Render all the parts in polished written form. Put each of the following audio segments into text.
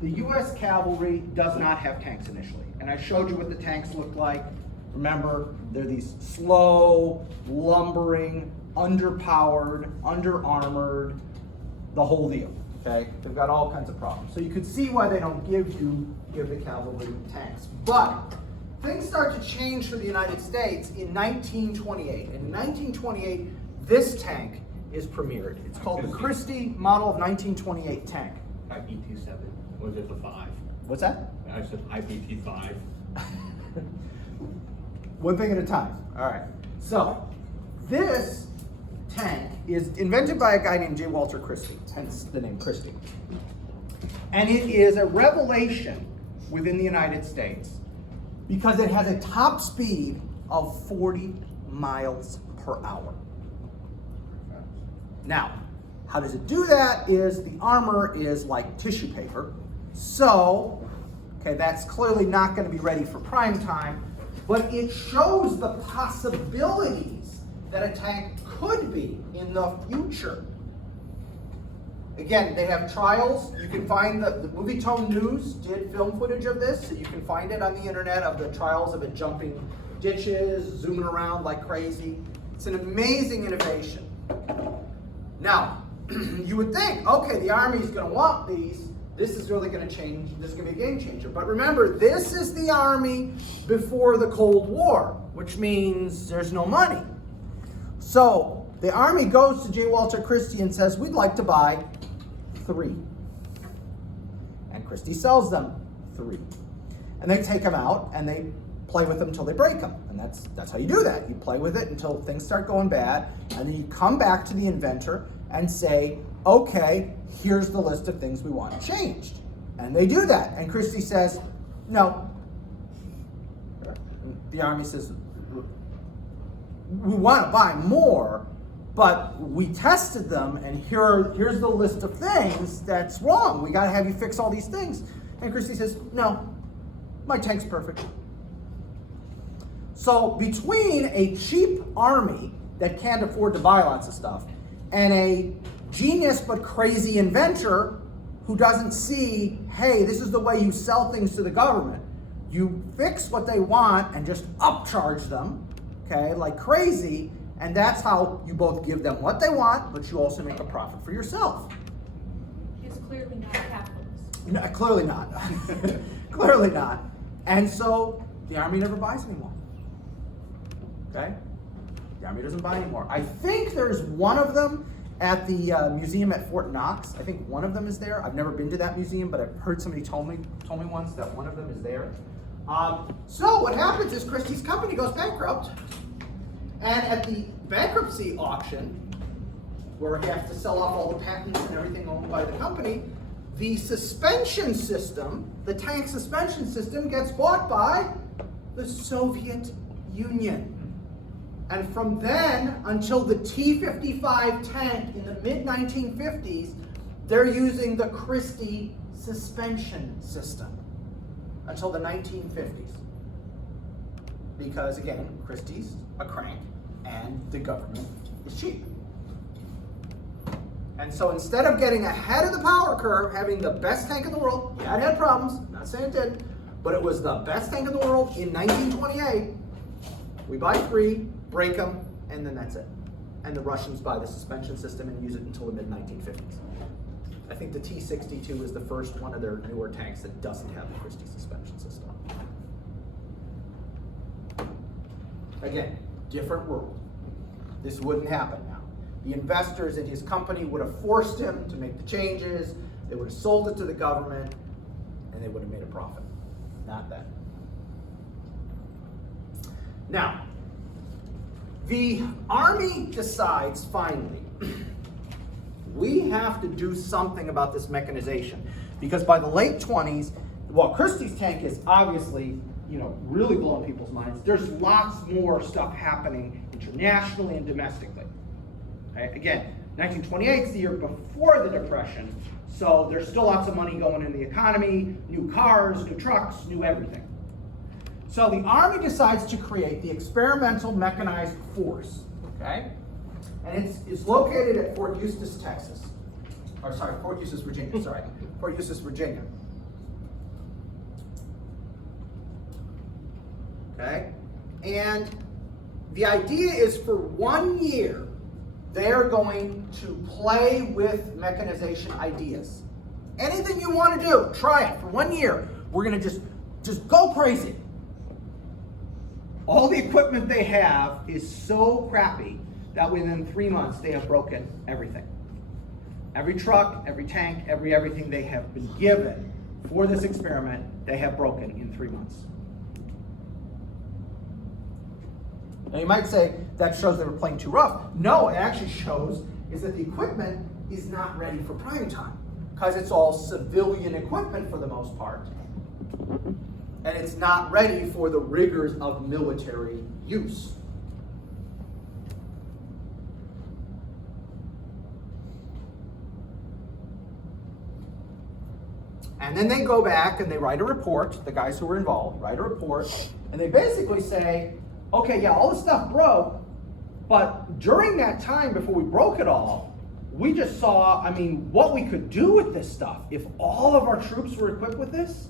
the U.S. cavalry does not have tanks initially. And I showed you what the tanks look like. Remember, they're these slow, lumbering, underpowered, under-armored, the whole deal, okay? They've got all kinds of problems. So you could see why they don't give the cavalry tanks. But things start to change for the United States in 1928. In 1928, this tank is premiered. It's called the Christie model of 1928 tank. IPT-7, was it the 5? What's that? I said IPT-5. One thing at a time. All right. So this tank is invented by a guy named J. Walter Christie, hence the name Christie. And it is a revelation within the United States because it has a top speed of 40 miles per hour. Now, how does it do that is the armor is like tissue paper. So, okay, that's clearly not going to be ready for prime time, but it shows the possibilities that a tank could be in the future. Again, they have trials. You can find the Movie Tone News did film footage of this, so you can find it on the internet of the trials of it jumping ditches, zooming around like crazy. It's an amazing innovation. Now, you would think, okay, the Army is going to want these. This is really going to change. This is going to be a game changer. But remember, this is the Army before the Cold War, which means there's no money. So the Army goes to J. Walter Christie and says, we'd like to buy 3. And Christie sells them 3. And they take them out and they play with them until they break them. And that's how you do that. You play with it until things start going bad. And then you come back to the inventor and say, okay, here's the list of things we want changed. And they do that. And Christie says, no. The Army says, we want to buy more, but we tested them, and here's the list of things that's wrong. We got to have you fix all these things. And Christie says, no, my tank's perfect. So between a cheap army that can't afford to buy lots of stuff and a genius but crazy inventor who doesn't see, hey, this is the way you sell things to the government. You fix what they want and just upcharge them, okay, like crazy, and that's how you both give them what they want, but you also make a profit for yourself. It's clearly not capitalist. No, clearly not. Clearly not. And so the Army never buys anymore. Okay? The Army doesn't buy anymore. I think there's one of them at the museum at Fort Knox. I think one of them is there. I've never been to that museum, but I've heard somebody told me once that one of them is there. So what happens is Christie's company goes bankrupt, and at the bankruptcy auction, where he has to sell off all the patents and everything owned by the company, the suspension system, the tank suspension system, gets bought by the Soviet Union. And from then until the T-55 tank in the mid-1950s, they're using the Christie suspension system until the 1950s. Because again, Christie's a crank and the government is cheap. And so instead of getting ahead of the power curve, having the best tank in the world, yeah, it had problems, not saying it did, but it was the best tank in the world in 1928. We buy 3, break them, and then that's it. And the Russians buy the suspension system and use it until the mid-1950s. I think the T-62 is the first one of their newer tanks that doesn't have the Christie suspension system. Again, different world. This wouldn't happen now. The investors in his company would have forced him to make the changes, they would have sold it to the government, and they would have made a profit. Not that. Now, the Army decides finally, we have to do something about this mechanization. Because by the late 20s, while Christie's tank is obviously, really blowing people's minds, there's lots more stuff happening internationally and domestically. Okay? Again, 1928 is the year before the Depression, so there's still lots of money going in the economy, new cars, new trucks, new everything. So the Army decides to create the Experimental Mechanized Force, okay? And it's located at Fort Eustis, Virginia. Okay? And the idea is for 1 year, they're going to play with mechanization ideas. Anything you want to do, try it for 1 year. We're going to just go crazy. All the equipment they have is so crappy that within 3 months they have broken everything. Every truck, every tank, everything they have been given for this experiment, they have broken in 3 months. Now you might say that shows they were playing too rough. No, it actually shows is that the equipment is not ready for prime time because it's all civilian equipment for the most part. And it's not ready for the rigors of military use. And then they go back and they write a report, the guys who were involved write a report, and they basically say, okay, yeah, all this stuff broke, but during that time before we broke it all, we just saw, what we could do with this stuff. If all of our troops were equipped with this,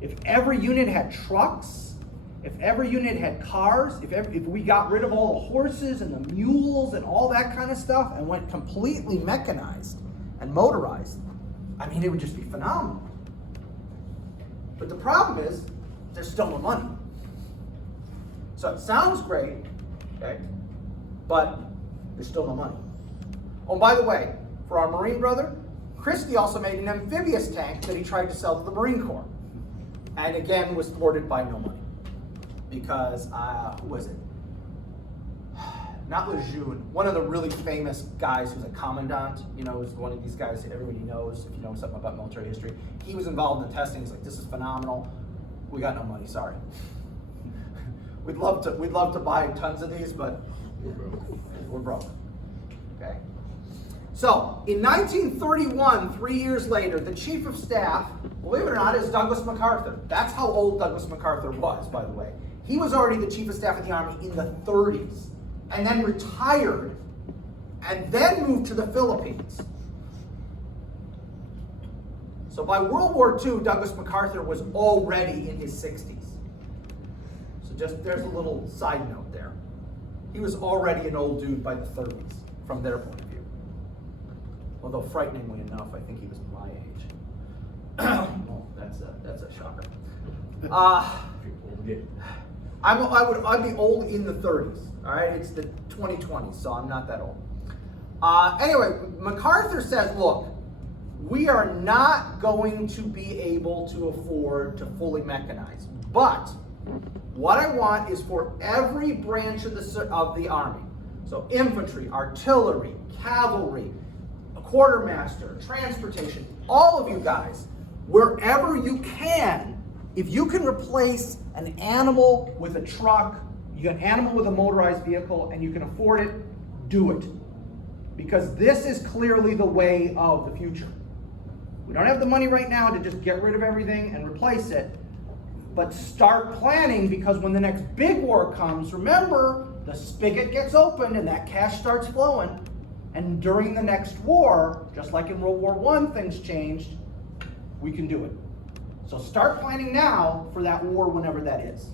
if every unit had trucks, if every unit had cars, if we got rid of all the horses and the mules and all that kind of stuff and went completely mechanized and motorized, it would just be phenomenal. But the problem is, there's still no money. So it sounds great, okay, but there's still no money. Oh, by the way, for our Marine brother, Christie also made an amphibious tank that he tried to sell to the Marine Corps. And again, was thwarted by no money. Because, who was it? Not Lejeune, one of the really famous guys who's a commandant, who's one of these guys that everybody knows, if you know something about military history. He was involved in the testing. He's like, this is phenomenal. We got no money, sorry. We'd love to buy tons of these, but we're broke. Okay. So, in 1931, 3 years later, the chief of staff, believe it or not, is Douglas MacArthur. That's how old Douglas MacArthur was, by the way. He was already the chief of staff of the Army in the 30s, and then retired, and then moved to the Philippines. So by World War II, Douglas MacArthur was already in his 60s. So there's a little side note there. He was already an old dude by the 30s, from their point of view. Although frighteningly enough, I think he was my age. Well, that's a shocker. I'd be old in the 30s. All right, it's the 2020, so I'm not that old. Anyway, MacArthur says, look, we are not going to be able to afford to fully mechanize, but what I want is for every branch of the Army, so infantry, artillery, cavalry, a quartermaster, transportation, all of you guys, wherever you can, if you can replace an animal with a truck, you got an animal with a motorized vehicle, and you can afford it, do it. Because this is clearly the way of the future. We don't have the money right now to just get rid of everything and replace it, but start planning, because when the next big war comes, remember, the spigot gets opened and that cash starts flowing, and during the next war, just like in World War I, things changed, we can do it. So start planning now for that war whenever that is.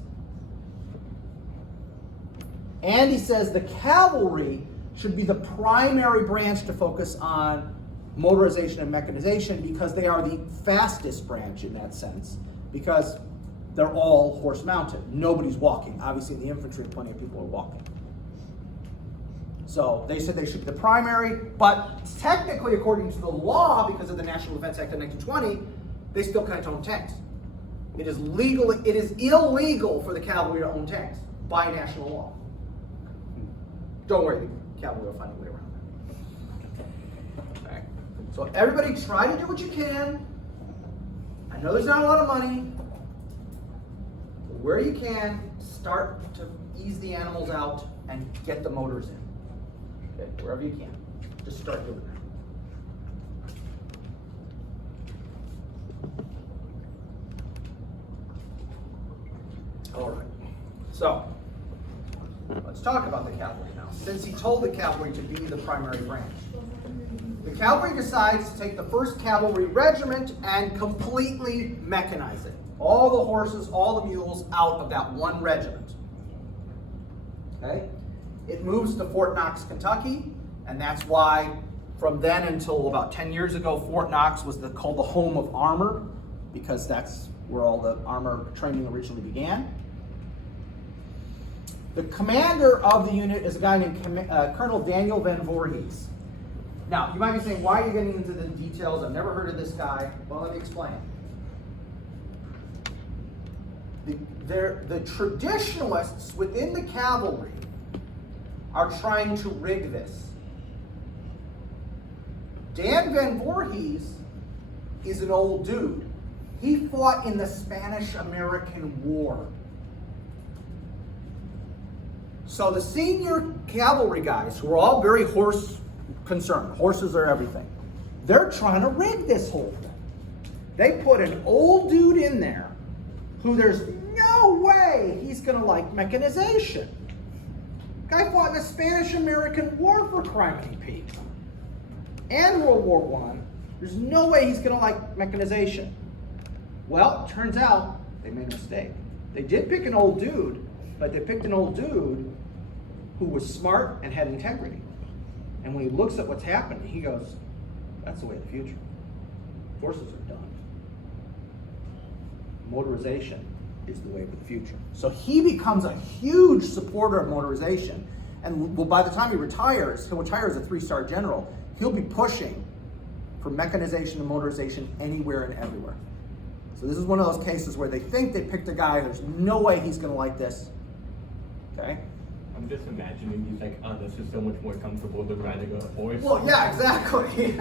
And he says the cavalry should be the primary branch to focus on motorization and mechanization, because they are the fastest branch in that sense, because they're all horse mounted. Nobody's walking. Obviously in the infantry, plenty of people are walking. So they said they should be the primary, but technically according to the law, because of the National Defense Act of 1920, they still can't own tanks. It is illegal for the cavalry to own tanks by national law. Don't worry, the cavalry will find a way around that. Okay. So everybody try to do what you can. I know there's not a lot of money, but where you can, start to ease the animals out and get the motors in. Okay, wherever you can. Just start doing that. All right, so let's talk about the cavalry now. Since he told the cavalry to be the primary branch, the cavalry decides to take the 1st Cavalry Regiment and completely mechanize it. all the horses, all the mules out of that one regiment. Okay? It moves to Fort Knox, Kentucky, and that's why from then until about 10 years ago, Fort Knox was called the home of armor, because that's where all the armor training originally began. The commander of the unit is a guy named Colonel Daniel Van Voorhees. Now, you might be saying, why are you getting into the details? I've never heard of this guy. Well, let me explain. The traditionalists within the cavalry are trying to rig this. Dan Van Voorhees is an old dude. He fought in the Spanish-American War. So the senior cavalry guys, who are all very horse concerned, horses are everything, they're trying to rig this whole thing. They put an old dude in there who there's no way he's going to like mechanization. Guy fought in the Spanish-American War, for criminy Pete, and World War I. There's no way he's going to like mechanization. Well, it turns out they made a mistake. They did pick an old dude, but they picked an old dude who was smart and had integrity. And when he looks at what's happening, he goes, that's the way of the future. Horses are done. Motorization is the way of the future. So he becomes a huge supporter of motorization. And by the time he retires, he'll retire as a 3-star general. He'll be pushing for mechanization and motorization anywhere and everywhere. So this is one of those cases where they think they picked a guy, there's no way he's going to like this. Okay? I'm just imagining he's like, oh, this is so much more comfortable than riding a horse. Well, yeah, exactly.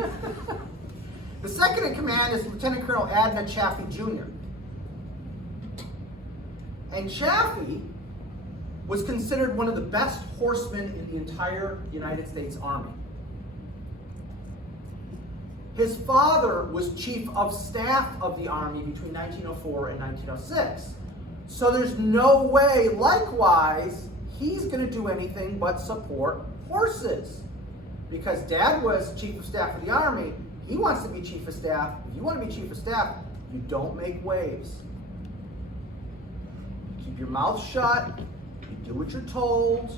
The second in command is Lieutenant Colonel Adna Chaffee Jr. And Chaffee was considered one of the best horsemen in the entire United States Army. His father was chief of staff of the Army between 1904 and 1906. So there's no way, likewise, he's going to do anything but support horses. Because Dad was chief of staff of the Army, he wants to be chief of staff. If you want to be chief of staff, you don't make waves. Keep your mouth shut, you do what you're told,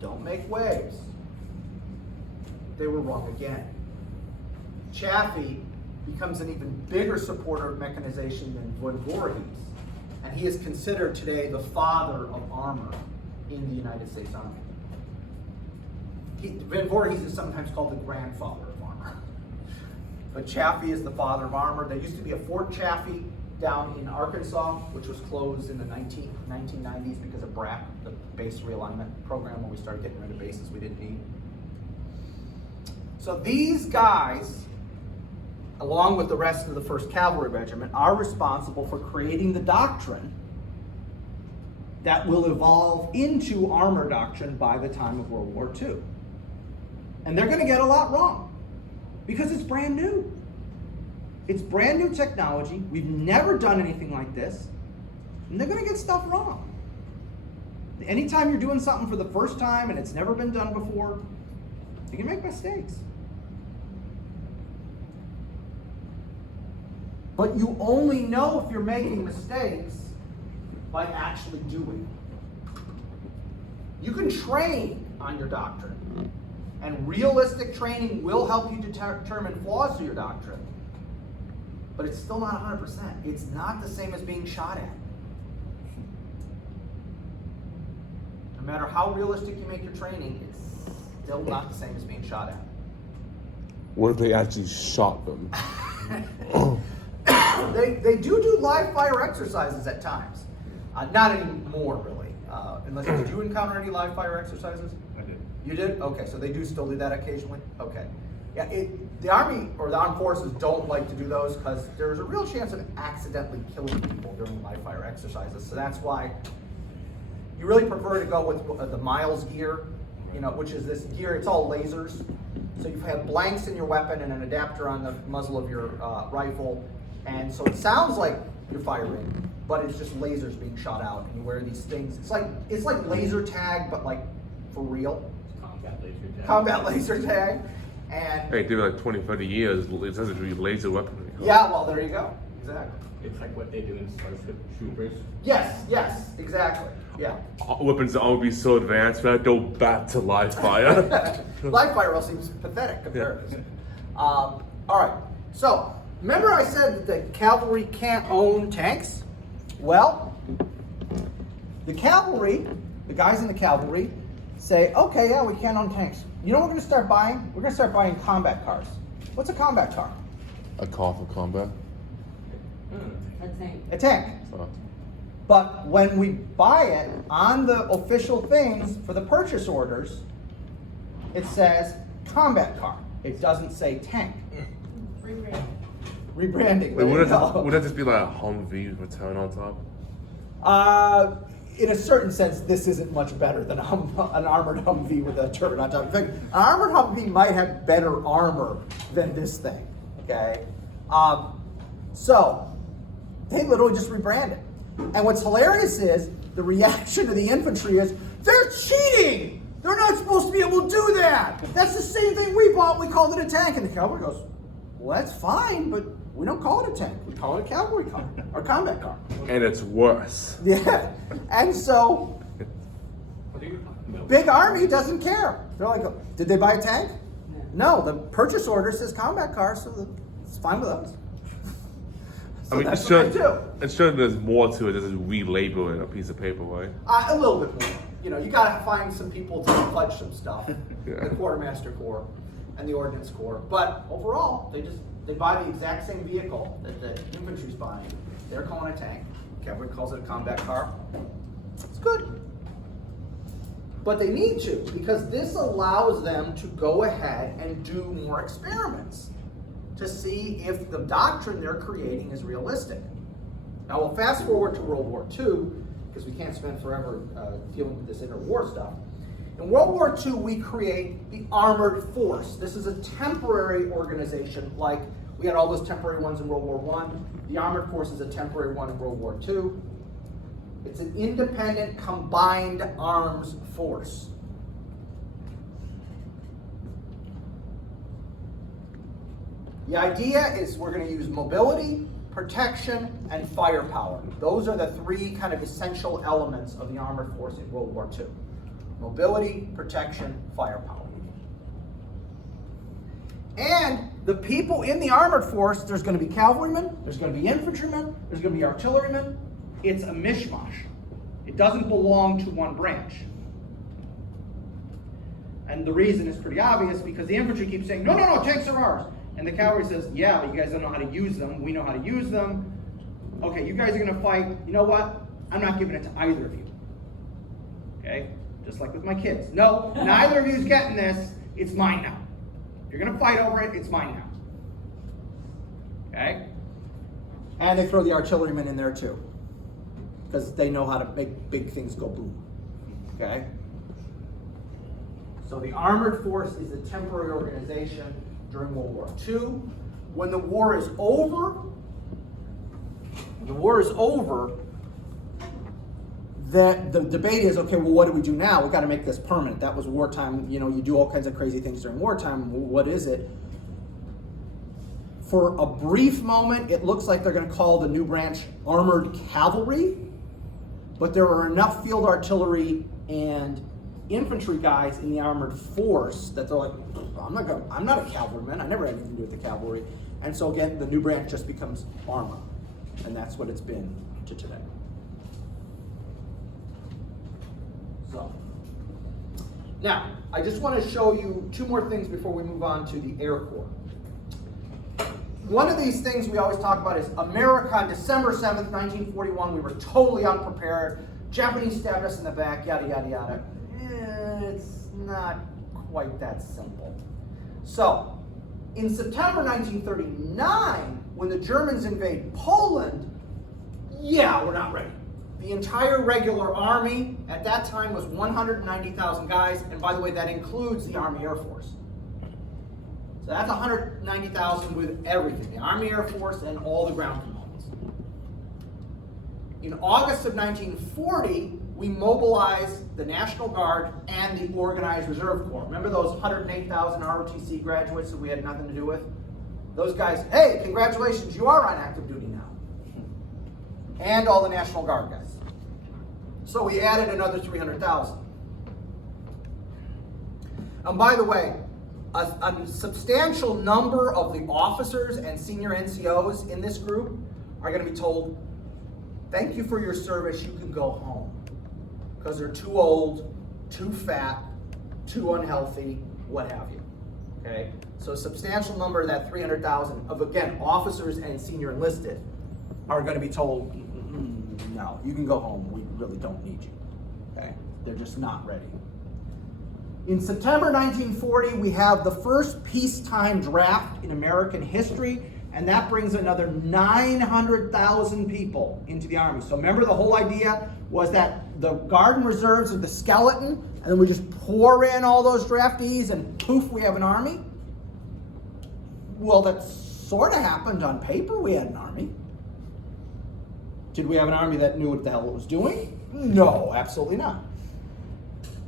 don't make waves. They were wrong again. Chaffee becomes an even bigger supporter of mechanization than Van Voorhees, and he is considered today the father of armor in the United States Army. Van Voorhees is sometimes called the grandfather of armor, but Chaffee is the father of armor. There used to be a Fort Chaffee down in Arkansas, which was closed in the 1990s because of BRAC, the base realignment program, when we started getting rid of bases we didn't need. So these guys, along with the rest of the 1st Cavalry Regiment, are responsible for creating the doctrine that will evolve into armor doctrine by the time of World War II. And they're going to get a lot wrong because it's brand new. It's brand new technology. We've never done anything like this, and they're going to get stuff wrong. Anytime you're doing something for the first time and it's never been done before, you can make mistakes. But you only know if you're making mistakes by actually doing it. You can train on your doctrine, and realistic training will help you determine flaws to your doctrine, but it's still not 100%. It's not the same as being shot at. No matter how realistic you make your training, it's still not the same as being shot at. What if they actually shot them? They do live fire exercises at times. Not anymore, really. Unless, did you encounter any live fire exercises? I did. You did? Okay, so they do still do that occasionally? Okay. Yeah, the Army or the Armed Forces don't like to do those because there's a real chance of accidentally killing people during live fire exercises. So that's why you really prefer to go with the Miles gear, which is this gear. It's all lasers. So you have blanks in your weapon and an adapter on the muzzle of your rifle. And so it sounds like you're firing, but it's just lasers being shot out, and you wear these things. It's like laser tag, but like for real. Combat laser tag. Combat laser tag. And Hey, do like 20, 30 years, it doesn't really laser weaponry. yeah, well, there you go. exactly. It's like what they do in Starship Troopers. Yes, exactly. Yeah. Weapons that would be so advanced that go back to live fire. Live fire all seems pathetic comparison. All right. So remember I said that the cavalry can't own tanks? Well, the cavalry, the guys in the cavalry, say, okay, yeah, we can't own tanks. You know what we're going to start buying? We're going to start buying combat cars. What's a combat car? A car for combat. A tank. But when we buy it on the official things for the purchase orders, it says combat car. It doesn't say tank. Rebrand. Rebranding. Wait, would that just be like a Humvee with a turn on top? In a certain sense, this isn't much better than an armored Humvee with a turret on top. In fact, an armored Humvee might have better armor than this thing. Okay, so they literally just rebrand it. And what's hilarious is the reaction of the infantry is, they're cheating! They're not supposed to be able to do that! That's the same thing we bought, we called it a tank. And the cavalry goes, well, that's fine, but we don't call it a tank. We call it a cavalry car, or combat car. And it's worse. Yeah, and so, What are you talking about? Big Army doesn't care. They're like, did they buy a tank? No, the purchase order says combat car, so it's fine with us. So I mean, that's what they do. it's sure there's more to it than just relabeling a piece of paper, right? A little bit more. You know, you gotta find some people to pledge some stuff. Yeah. The Quartermaster Corps and the Ordnance Corps. But overall, they buy the exact same vehicle that the infantry's buying. They're calling it a tank. Cavalry calls it a combat car. It's good. But they need to, because this allows them to go ahead and do more experiments to see if the doctrine they're creating is realistic. Now we'll fast forward to World War II, because we can't spend forever dealing with this interwar stuff. In World War II, we create the Armored Force. This is a temporary organization, like we had all those temporary ones in World War I. The Armored Force is a temporary one in World War II. It's an independent combined arms force. The idea is we're going to use mobility, protection, and firepower. Those are the three kind of essential elements of the armored force in World War II. Mobility, protection, firepower. And the people in the armored force, there's going to be cavalrymen, there's going to be infantrymen, there's going to be artillerymen. It's a mishmash. It doesn't belong to one branch. And the reason is pretty obvious, because the infantry keeps saying, no, tanks are ours. And the cavalry says, yeah, but you guys don't know how to use them. We know how to use them. Okay, you guys are going to fight. You know what? I'm not giving it to either of you. Okay? Just like with my kids. No, neither of you's getting this. It's mine now. You're going to fight over it. It's mine now. Okay? And they throw the artillerymen in there too, because they know how to make big things go boom. Okay? So the armored force is a temporary organization during World War II. When the war is over, that the debate is, okay, well, what do we do now? We've got to make this permanent. That was wartime. You know, you do all kinds of crazy things during wartime. Well, what is it? For a brief moment, it looks like they're going to call the new branch Armored Cavalry, but there are enough field artillery and infantry guys in the armored force that they're like, I'm not a cavalryman. I never had anything to do with the cavalry. And so again, the new branch just becomes armor. And that's what it's been to today. So, now, I just want to show you two more things before we move on to the Air Corps. One of these things we always talk about is America on December 7th, 1941, we were totally unprepared. Japanese stabbed us in the back, yada, yada, yada. It's not quite that simple. So, in September 1939, when the Germans invade Poland, yeah, we're not ready. The entire regular army at that time was 190,000 guys, and by the way, that includes the Army Air Force. So that's 190,000 with everything, the Army Air Force and all the ground components. In August of 1940, we mobilized the National Guard and the Organized Reserve Corps. Remember those 108,000 ROTC graduates that we had nothing to do with? Those guys, hey, congratulations, you are on active duty now. and all the National Guard guys. So we added another 300,000. And by the way, a substantial number of the officers and senior NCOs in this group are going to be told, thank you for your service, you can go home. Because they're too old, too fat, too unhealthy, what have you. Okay? So a substantial number of that 300,000 of, again, officers and senior enlisted are going to be told, no, you can go home, we really don't need you. Okay? They're just not ready. In September 1940, we have the first peacetime draft in American history, and that brings another 900,000 people into the Army. So remember, the whole idea was that the Guard and Reserves are the skeleton, and then we just pour in all those draftees, and poof, we have an Army? Well, that sort of happened on paper. We had an Army. Did we have an Army that knew what the hell it was doing? No, absolutely not.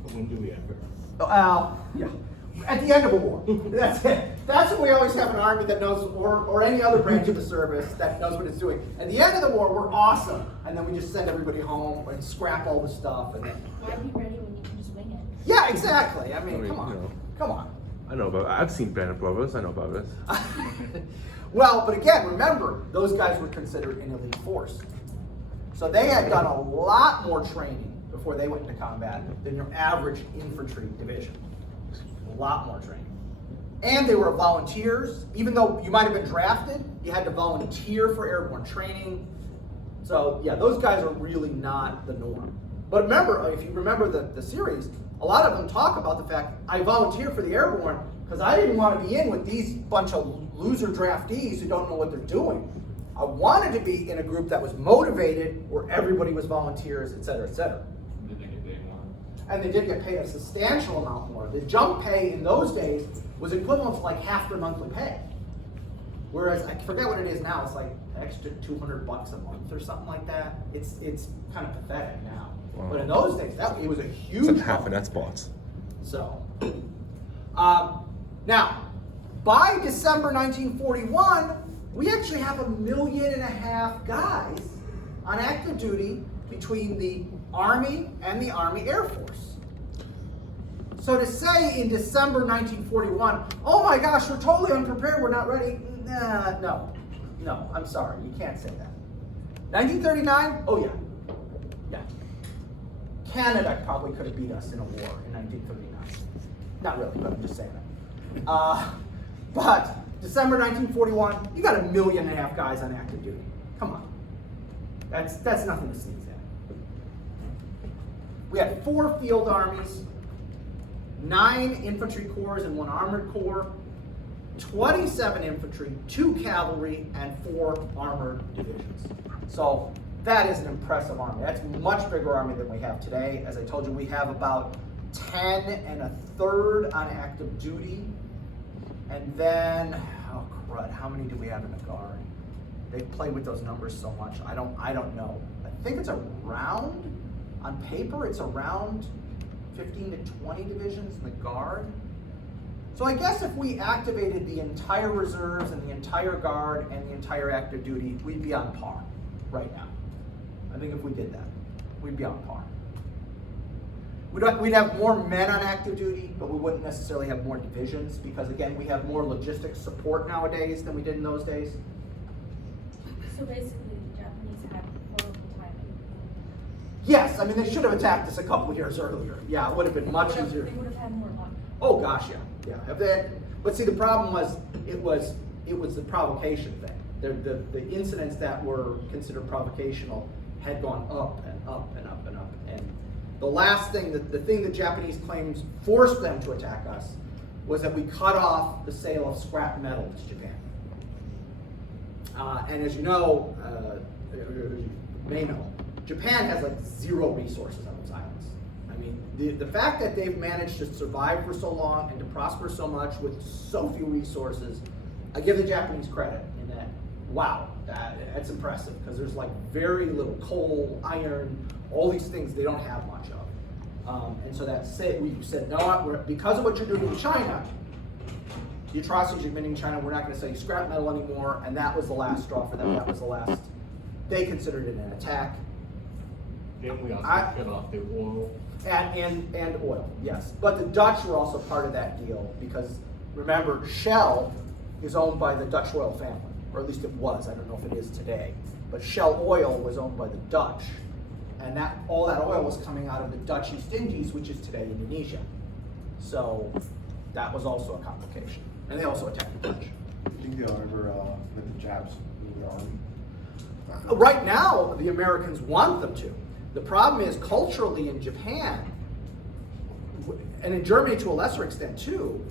But when do we ever? Yeah. At the end of a war. That's it. That's when we always have an army that knows, or any other branch of the service that knows what it's doing. At the end of the war, we're awesome. And then we just send everybody home and scrap all the stuff. And then, Why be ready when you can just wing it? yeah, exactly. I mean, come on. you know. Come on. I know about. I've seen Band of Brothers. I know about this. Well, but again, remember, those guys were considered an elite force. So they had done a lot more training before they went into combat than your average infantry division. A lot more training. And they were volunteers. Even though you might have been drafted, you had to volunteer for airborne training. So yeah, those guys are really not the norm. But remember, if you remember the series, a lot of them talk about the fact, I volunteered for the airborne because I didn't want to be in with these bunch of loser draftees who don't know what they're doing. I wanted to be in a group that was motivated, where everybody was volunteers, et cetera, et cetera. Did they get paid more? And they did get paid a substantial amount more. The jump pay in those days was equivalent to like half their monthly pay. Whereas, I forget what it is now, it's like an extra $200 a month or something like that. It's kind of pathetic now. Wow. But in those days, it was a huge It's like half bump. an Xbox. So, now, by December 1941, we actually have 1.5 million guys on active duty between the Army and the Army Air Force. So to say in December 1941, oh my gosh, we're totally unprepared, we're not ready, no, I'm sorry, you can't say that. 1939, oh yeah. Canada probably could have beat us in a war in 1939. Not really, but I'm just saying it. But December 1941, you got 1.5 million guys on active duty. Come on. That's nothing to sneeze at. We had 4 field armies, 9 infantry corps and 1 armored corps, 27 infantry, 2 cavalry, and 4 armored divisions. So that is an impressive army. That's a much bigger army than we have today. As I told you, we have about 10 1/3 on active duty. And then, oh crud, how many do we have in the Guard? They play with those numbers so much. I don't know. I think it's around, on paper, it's around 15 to 20 divisions in the Guard. So I guess if we activated the entire reserves and the entire Guard and the entire active duty, we'd be on par right now. I think if we did that, we'd be on par. We'd have more men on active duty, but we wouldn't necessarily have more divisions because, again, we have more logistics support nowadays than we did in those days. So basically, the Japanese had horrible timing. Yes, I mean, they should have attacked us a couple years earlier. Yeah, it would have been much easier. They would have had more luck. Oh gosh, yeah. If they, but see, the problem was it was the provocation thing. The incidents that were considered provocational had gone up and up and up and up. And the last thing, the thing the Japanese claims forced them to attack us was that we cut off the sale of scrap metal to Japan. And as you know, you may know, Japan has like 0 resources on those islands. I mean, the fact that they've managed to survive for so long and to prosper so much with so few resources, I give the Japanese credit in that, wow, that's impressive, because there's like very little coal, iron, all these things they don't have much of. And so we said, no, because of what you're doing in China, the atrocities you're committing in China, we're not going to sell you scrap metal anymore, and that was the last straw for them. That was the last they considered it an attack. Then we also I- cut off the oil. And oil, yes. But the Dutch were also part of that deal because remember, Shell is owned by the Dutch royal family, or at least it was. I don't know if it is today. But Shell Oil was owned by the Dutch, and all that oil was coming out of the Dutch East Indies, which is today Indonesia. So that was also a complication. And they also attacked the Dutch. Do you think they'll ever let the Japs move their army? Right now, the Americans want them to. The problem is culturally in Japan, and in Germany to a lesser extent too,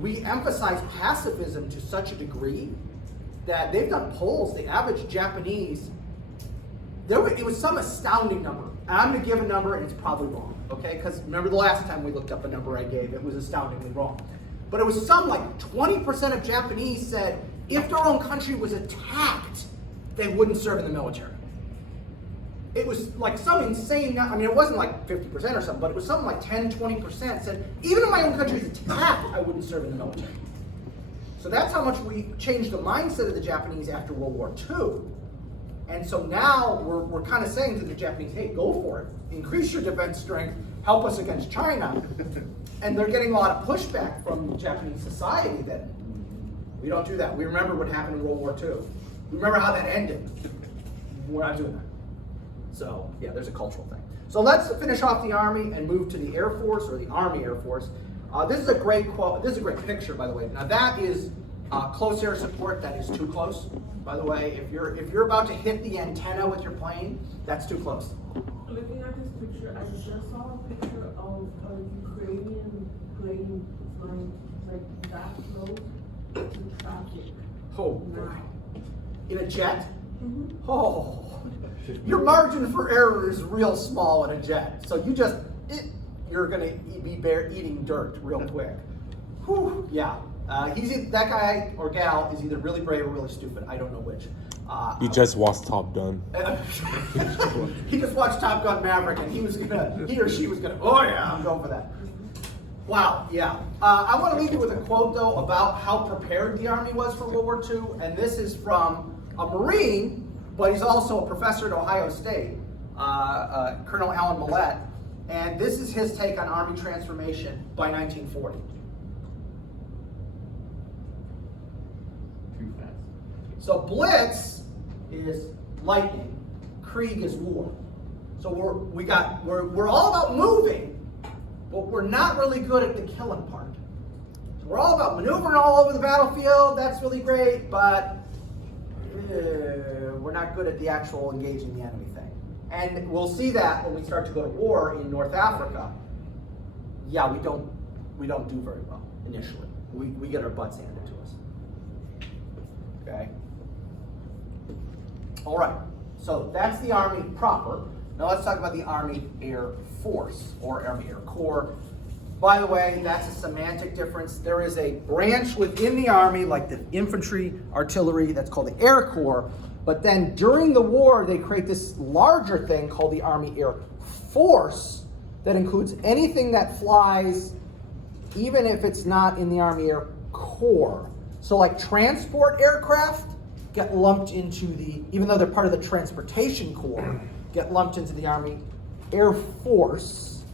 we emphasize pacifism to such a degree that they've done polls. The average Japanese, it was some astounding number. And I'm going to give a number, and it's probably wrong, okay? Because remember the last time we looked up a number I gave, it was astoundingly wrong. But it was some like 20% of Japanese said if their own country was attacked, they wouldn't serve in the military. It was like some insane, I mean, it wasn't like 50% or something, but it was something like 10, 20% said, even if my own country is attacked, I wouldn't serve in the military. So that's how much we changed the mindset of the Japanese after World War II. And so now we're kind of saying to the Japanese, hey, go for it. Increase your defense strength, help us against China. And they're getting a lot of pushback from Japanese society that we don't do that. We remember what happened in World War II. We remember how that ended. We're not doing that. So yeah, there's a cultural thing. So let's finish off the Army and move to the Air Force, or the Army Air Force. This is a great quote. This is a great picture, by the way. Now that is close air support. That is too close. By the way, if you're about to hit the antenna with your plane, that's too close. Looking at this picture, I just saw a picture of a Ukrainian plane flying like that close to traffic. Oh, boy. In a jet? Mhm. Oh, your margin for error is real small in a jet. So you're gonna be eating dirt real quick. Whew, yeah. That guy or gal is either really brave or really stupid. I don't know which. He just watched Top Gun. He just watched Top Gun Maverick, and he or she was gonna. Oh yeah, I'm going for that. Wow, yeah. I want to leave you with a quote though about how prepared the Army was for World War II, and this is from a Marine, but he's also a professor at Ohio State, Colonel Alan Millett, and this is his take on Army transformation by 1940. Too fast. So Blitz is lightning, Krieg is war. So we're all about moving, but we're not really good at the killing part. So we're all about maneuvering all over the battlefield. That's really great, but we're not good at the actual engaging the enemy thing. And we'll see that when we start to go to war in North Africa. Yeah, we don't do very well initially. We get our butts handed to us. Okay. All right. So that's the Army proper. Now let's talk about the Army Air Force, or Army Air Corps. By the way, that's a semantic difference. There is a branch within the Army, like the infantry, artillery, that's called the Air Corps. But then during the war, they create this larger thing called the Army Air Force that includes anything that flies, even if it's not in the Army Air Corps. So like transport aircraft get lumped into even though they're part of the Transportation Corps, get lumped into the Army Air Force.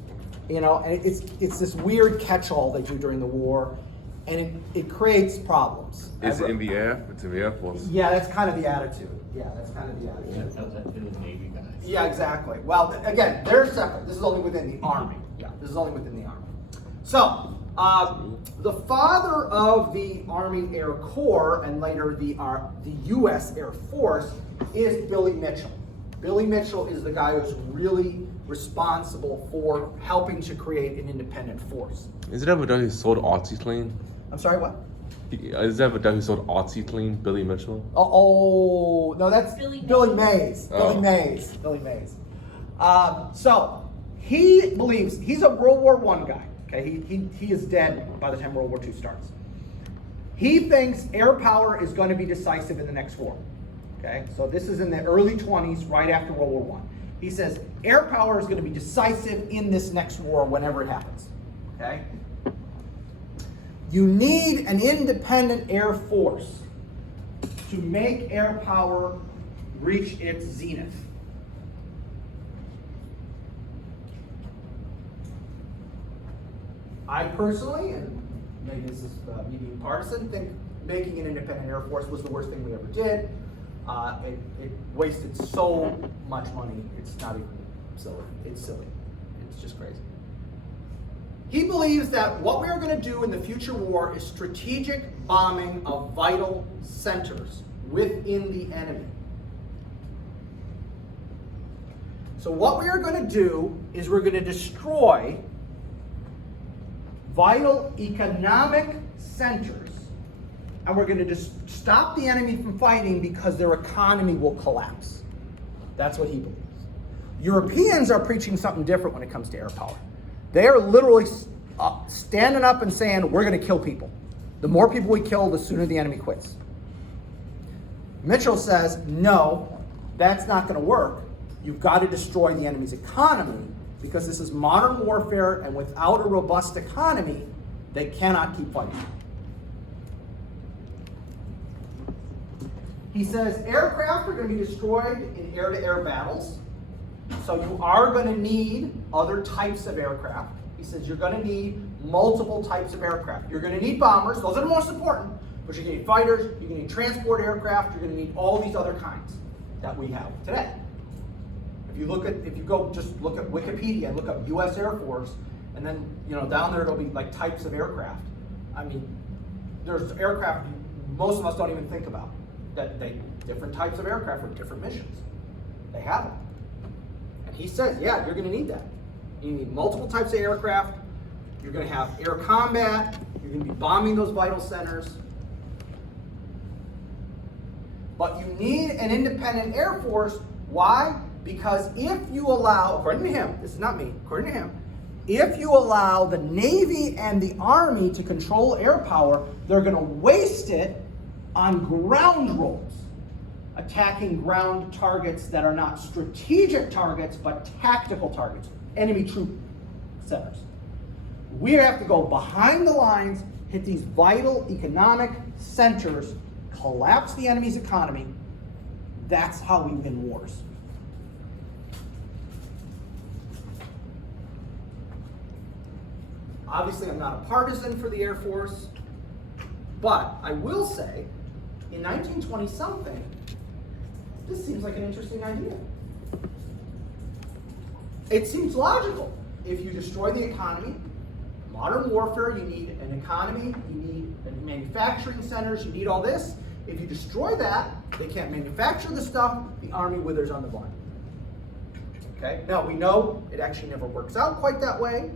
And it's this weird catch-all they do during the war, and it creates problems. It's in the air. It's in the Air Force. Yeah, that's kind of the attitude. Yeah, that's kind of the attitude. That sounds like the Navy guys. Yeah, exactly. Well, again, they're separate. This is only within the Army. Yeah, this is only within the Army. So, the father of the Army Air Corps and later the U.S. Air Force is Billy Mitchell. Billy Mitchell is the guy who's really responsible for helping to create an independent force. Is it ever done who sold Artsy Clean? I'm sorry, what? Is it ever done who sold Artsy Clean? Billy Mitchell? Oh, no, that's Billy Mays. Oh. Billy Mays. So he believes he's a World War I guy. Okay, he is dead by the time World War II starts. He thinks air power is going to be decisive in the next war. Okay, so this is in the early 20s, right after World War I. He says air power is going to be decisive in this next war, whenever it happens. Okay. You need an independent air force to make air power reach its zenith. I personally, and maybe this is me being partisan, think making an independent Air Force was the worst thing we ever did. It wasted so much money, it's not even silly. It's silly. It's just crazy. He believes that what we are going to do in the future war is strategic bombing of vital centers within the enemy. So what we are going to do is we're going to destroy vital economic centers, and we're going to just stop the enemy from fighting because their economy will collapse. That's what he believes. Europeans are preaching something different when it comes to air power. They are literally standing up and saying, we're going to kill people. The more people we kill, the sooner the enemy quits. Mitchell says, no, that's not going to work. You've got to destroy the enemy's economy because this is modern warfare, and without a robust economy, they cannot keep fighting. He says aircraft are going to be destroyed in air-to-air battles. So you are going to need other types of aircraft. He says you're going to need multiple types of aircraft. You're going to need bombers. Those are the most important. But you're going to need fighters. You're going to need transport aircraft. You're going to need all these other kinds that we have today. If you go just look at Wikipedia and look up U.S. Air Force, and then down there it'll be like types of aircraft. I mean, there's aircraft most of us don't even think about. Different types of aircraft for different missions. They have them. And he says, yeah, you're going to need that. You need multiple types of aircraft. You're going to have air combat. You're going to be bombing those vital centers. But you need an independent Air Force. Why? Because if you allow, according to him, this is not me, according to him, if you allow the Navy and the Army to control air power, they're going to waste it on ground roles, attacking ground targets that are not strategic targets, but tactical targets, enemy troop centers. We have to go behind the lines, hit these vital economic centers, collapse the enemy's economy. That's how we win wars. Obviously, I'm not a partisan for the Air Force, but I will say, in 1920-something, this seems like an interesting idea. It seems logical. If you destroy the economy, modern warfare, you need an economy, you need manufacturing centers, you need all this. If you destroy that, they can't manufacture the stuff, the army withers on the vine. Okay? Now, we know it actually never works out quite that way,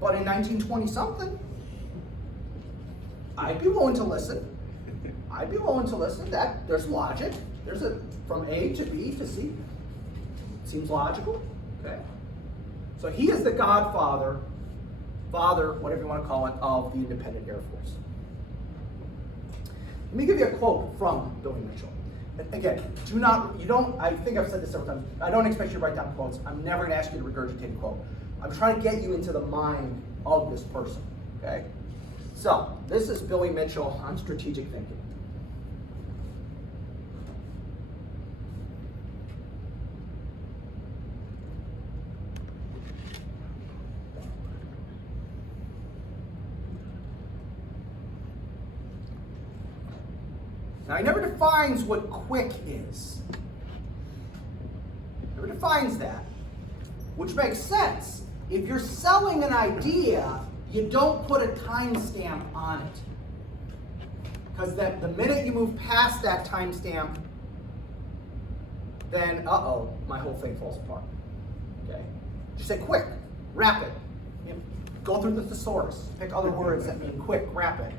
but in 1920-something, I'd be willing to listen. I'd be willing to listen. That there's logic. There's a from A to B to C. Seems logical. Okay. So he is the godfather, father, whatever you want to call it, of the independent Air Force. Let me give you a quote from Billy Mitchell. And again, I think I've said this several times. I don't expect you to write down quotes. I'm never going to ask you to regurgitate a quote. I'm trying to get you into the mind of this person. Okay. So this is Billy Mitchell on strategic thinking. Now, he never defines what quick is. Never defines that, which makes sense. If you're selling an idea, you don't put a timestamp on it. Because the minute you move past that timestamp, then, my whole thing falls apart. Okay? Just say quick, rapid. Go through the thesaurus. Pick other words that mean quick, rapid,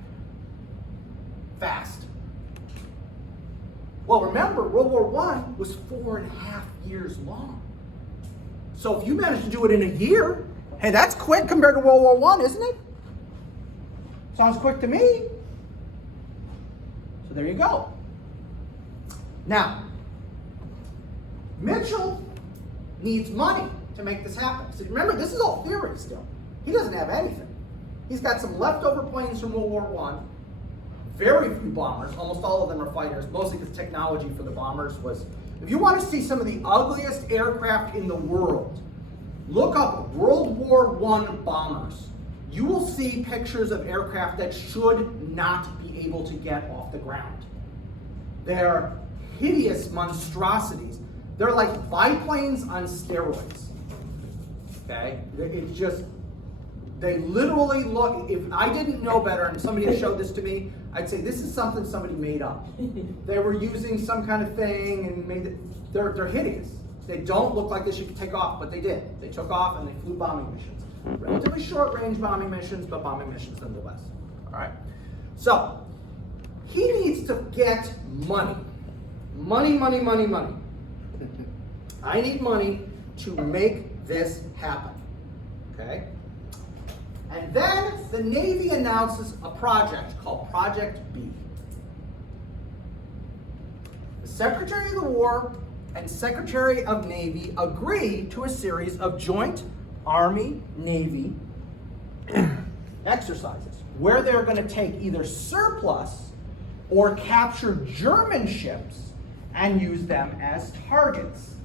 fast. Well, remember, World War I was 4.5 years long. So if you manage to do it in a year, hey, that's quick compared to World War I, isn't it? Sounds quick to me. So there you go. Now, Mitchell needs money to make this happen. So remember, this is all theory still. He doesn't have anything. He's got some leftover planes from World War I. Very few bombers. Almost all of them are fighters, mostly because technology for the bombers was If you want to see some of the ugliest aircraft in the world, look up World War I bombers. You will see pictures of aircraft that should not be able to get off the ground. They're hideous monstrosities. They're like biplanes on steroids. Okay? It's just, they literally look, if I didn't know better and somebody had showed this to me, I'd say this is something somebody made up. They were using some kind of thing and made it, they're hideous. They don't look like they should take off, but they did. They took off and they flew bombing missions. Relatively short range bombing missions, but bombing missions nonetheless. All right? So, he needs to get money. Money, money, money, money. I need money to make this happen. Okay? And then the Navy announces a project called Project B. The Secretary of the War and Secretary of Navy agree to a series of joint Army-Navy exercises where they're going to take either surplus or capture German ships and use them as targets.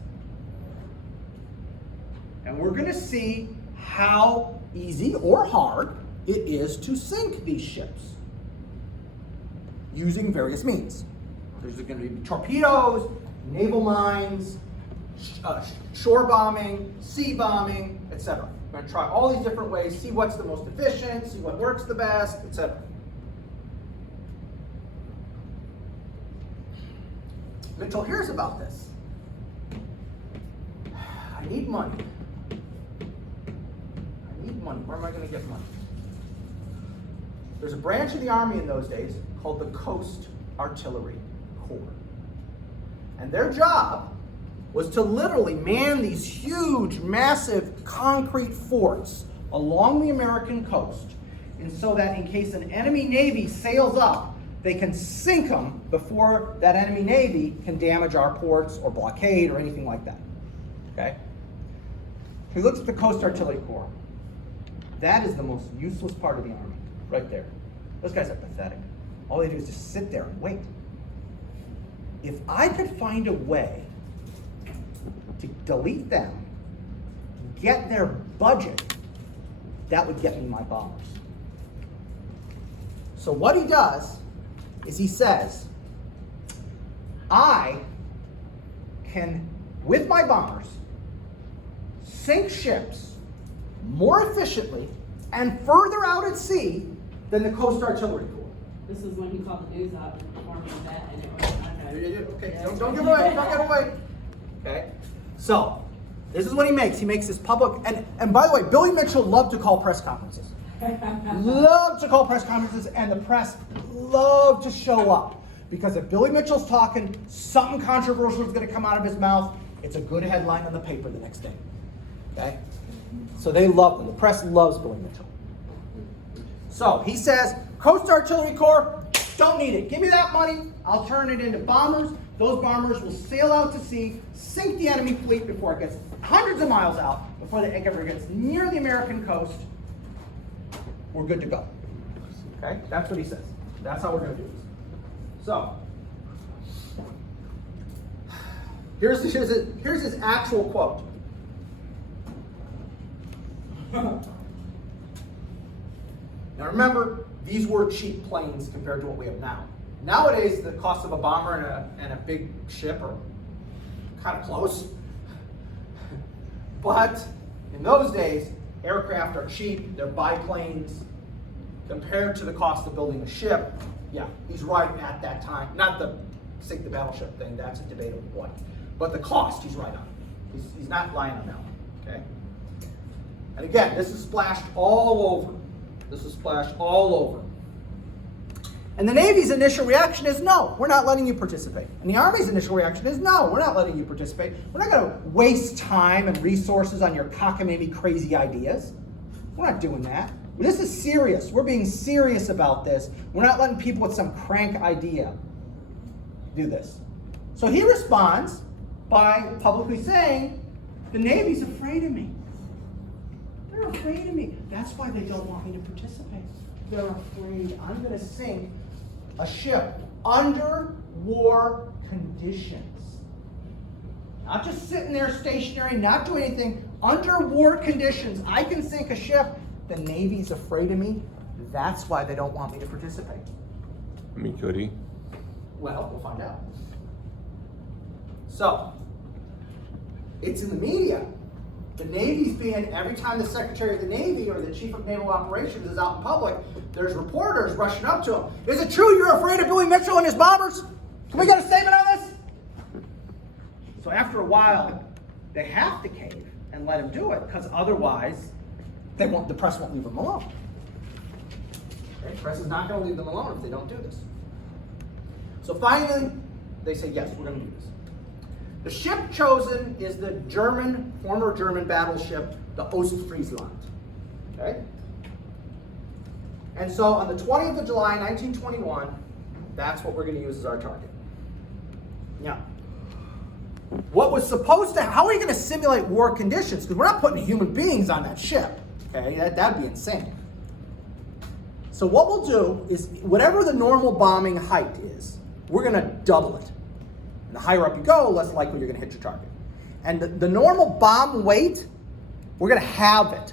And we're going to see how easy or hard it is to sink these ships using various means. There's going to be torpedoes, naval mines, shore bombing, sea bombing, etc. We're going to try all these different ways, see what's the most efficient, see what works the best, etc. Mitchell hears about this. I need money. Where am I going to get money? There's a branch of the Army in those days called the Coast Artillery Corps. And their job was to literally man these huge, massive concrete forts along the American coast, and so that in case an enemy navy sails up, they can sink them before that enemy navy can damage our ports or blockade or anything like that. Okay? He looks at the Coast Artillery Corps. That is the most useless part of the Army, right there. Those guys are pathetic. All they do is just sit there and wait. If I could find a way to delete them, get their budget, that would get me my bombers. So what he does is he says, I can, with my bombers, sink ships more efficiently and further out at sea than the Coast Artillery Corps. This is when he called the news out and informed me that, and it was Okay, don't give away, don't give away. Okay, so this is what he makes. He makes this public, and by the way, Billy Mitchell loved to call press conferences. Loved to call press conferences, and the press loved to show up. Because if Billy Mitchell's talking, something controversial is going to come out of his mouth, it's a good headline on the paper the next day. Okay? So they love them. The press loves Billy Mitchell. So he says, Coast Artillery Corps, don't need it. Give me that money. I'll turn it into bombers. Those bombers will sail out to sea, sink the enemy fleet before it gets hundreds of miles out, before it ever gets near the American coast. We're good to go. Okay? That's what he says. That's how we're going to do this. So, here's his actual quote. Now remember, these were cheap planes compared to what we have now. Nowadays, the cost of a bomber and a big ship are kind of close. But in those days, aircraft are cheap, they're biplanes. Compared to the cost of building a ship, yeah, he's right at that time. Not the sink the battleship thing, that's a debatable point. But the cost, he's right on. He's not lying on that one, okay? And again, this is splashed all over. This is splashed all over. And the Navy's initial reaction is, no, we're not letting you participate. And the Army's initial reaction is, no, we're not letting you participate. We're not going to waste time and resources on your cockamamie crazy ideas. We're not doing that. This is serious. We're being serious about this. We're not letting people with some crank idea do this. So he responds by publicly saying, the Navy's afraid of me. They're afraid of me. That's why they don't want me to participate. They're afraid I'm going to sink a ship under war conditions. Not just sitting there stationary, not doing anything. Under war conditions, I can sink a ship. The Navy's afraid of me. That's why they don't want me to participate. I mean, could he? Well, we'll find out. So, it's in the media. The Navy's being, every time the Secretary of the Navy or the Chief of Naval Operations is out in public, there's reporters rushing up to him. Is it true you're afraid of Billy Mitchell and his bombers? Can we get a statement on this? So after a while, they have to cave and let him do it, because otherwise, the press won't leave him alone. Okay? The press is not going to leave them alone if they don't do this. So finally, they say, yes, we're going to do this. The ship chosen is the former German battleship, the Ostfriesland. Okay? And so on the 20th of July, 1921, that's what we're going to use as our target. Now, what was supposed to, how are you going to simulate war conditions? Because we're not putting human beings on that ship. Okay, that'd be insane. So what we'll do is, whatever the normal bombing height is, we're going to double it. And the higher up you go, less likely you're going to hit your target. And the normal bomb weight, we're going to have it.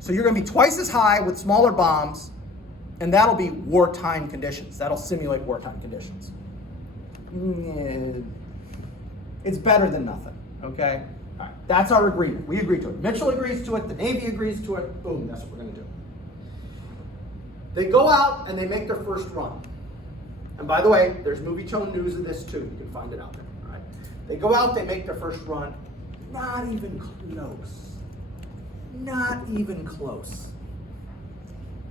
So you're going to be twice as high with smaller bombs, and that'll be wartime conditions. That'll simulate wartime conditions. It's better than nothing, okay? All right, that's our agreement. We agree to it. Mitchell agrees to it. The Navy agrees to it. Boom, that's what we're going to do. They go out and they make their first run. And by the way, there's movie tone news of this too. You can find it out there. All right? They go out, they make their first run. Not even close. Not even close.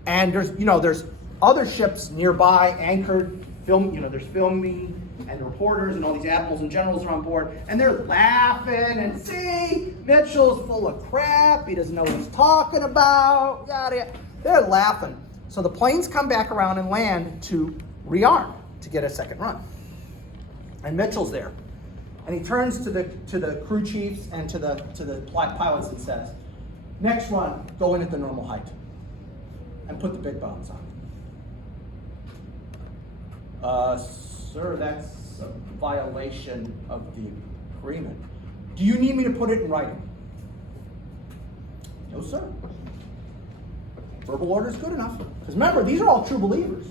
And there's other ships nearby anchored, there's filming, and the reporters and all these admirals and generals are on board, and they're laughing and see, Mitchell's full of crap. He doesn't know what he's talking about. Yada yada. They're laughing. So the planes come back around and land to rearm to get a second run. And Mitchell's there, and he turns to the crew chiefs and to the pilots and says, "Next run, go in at the normal height, and put the big bombs on." Sir, that's a violation of the agreement. Do you need me to put it in writing? No, sir. Verbal order is good enough. Because remember, these are all true believers.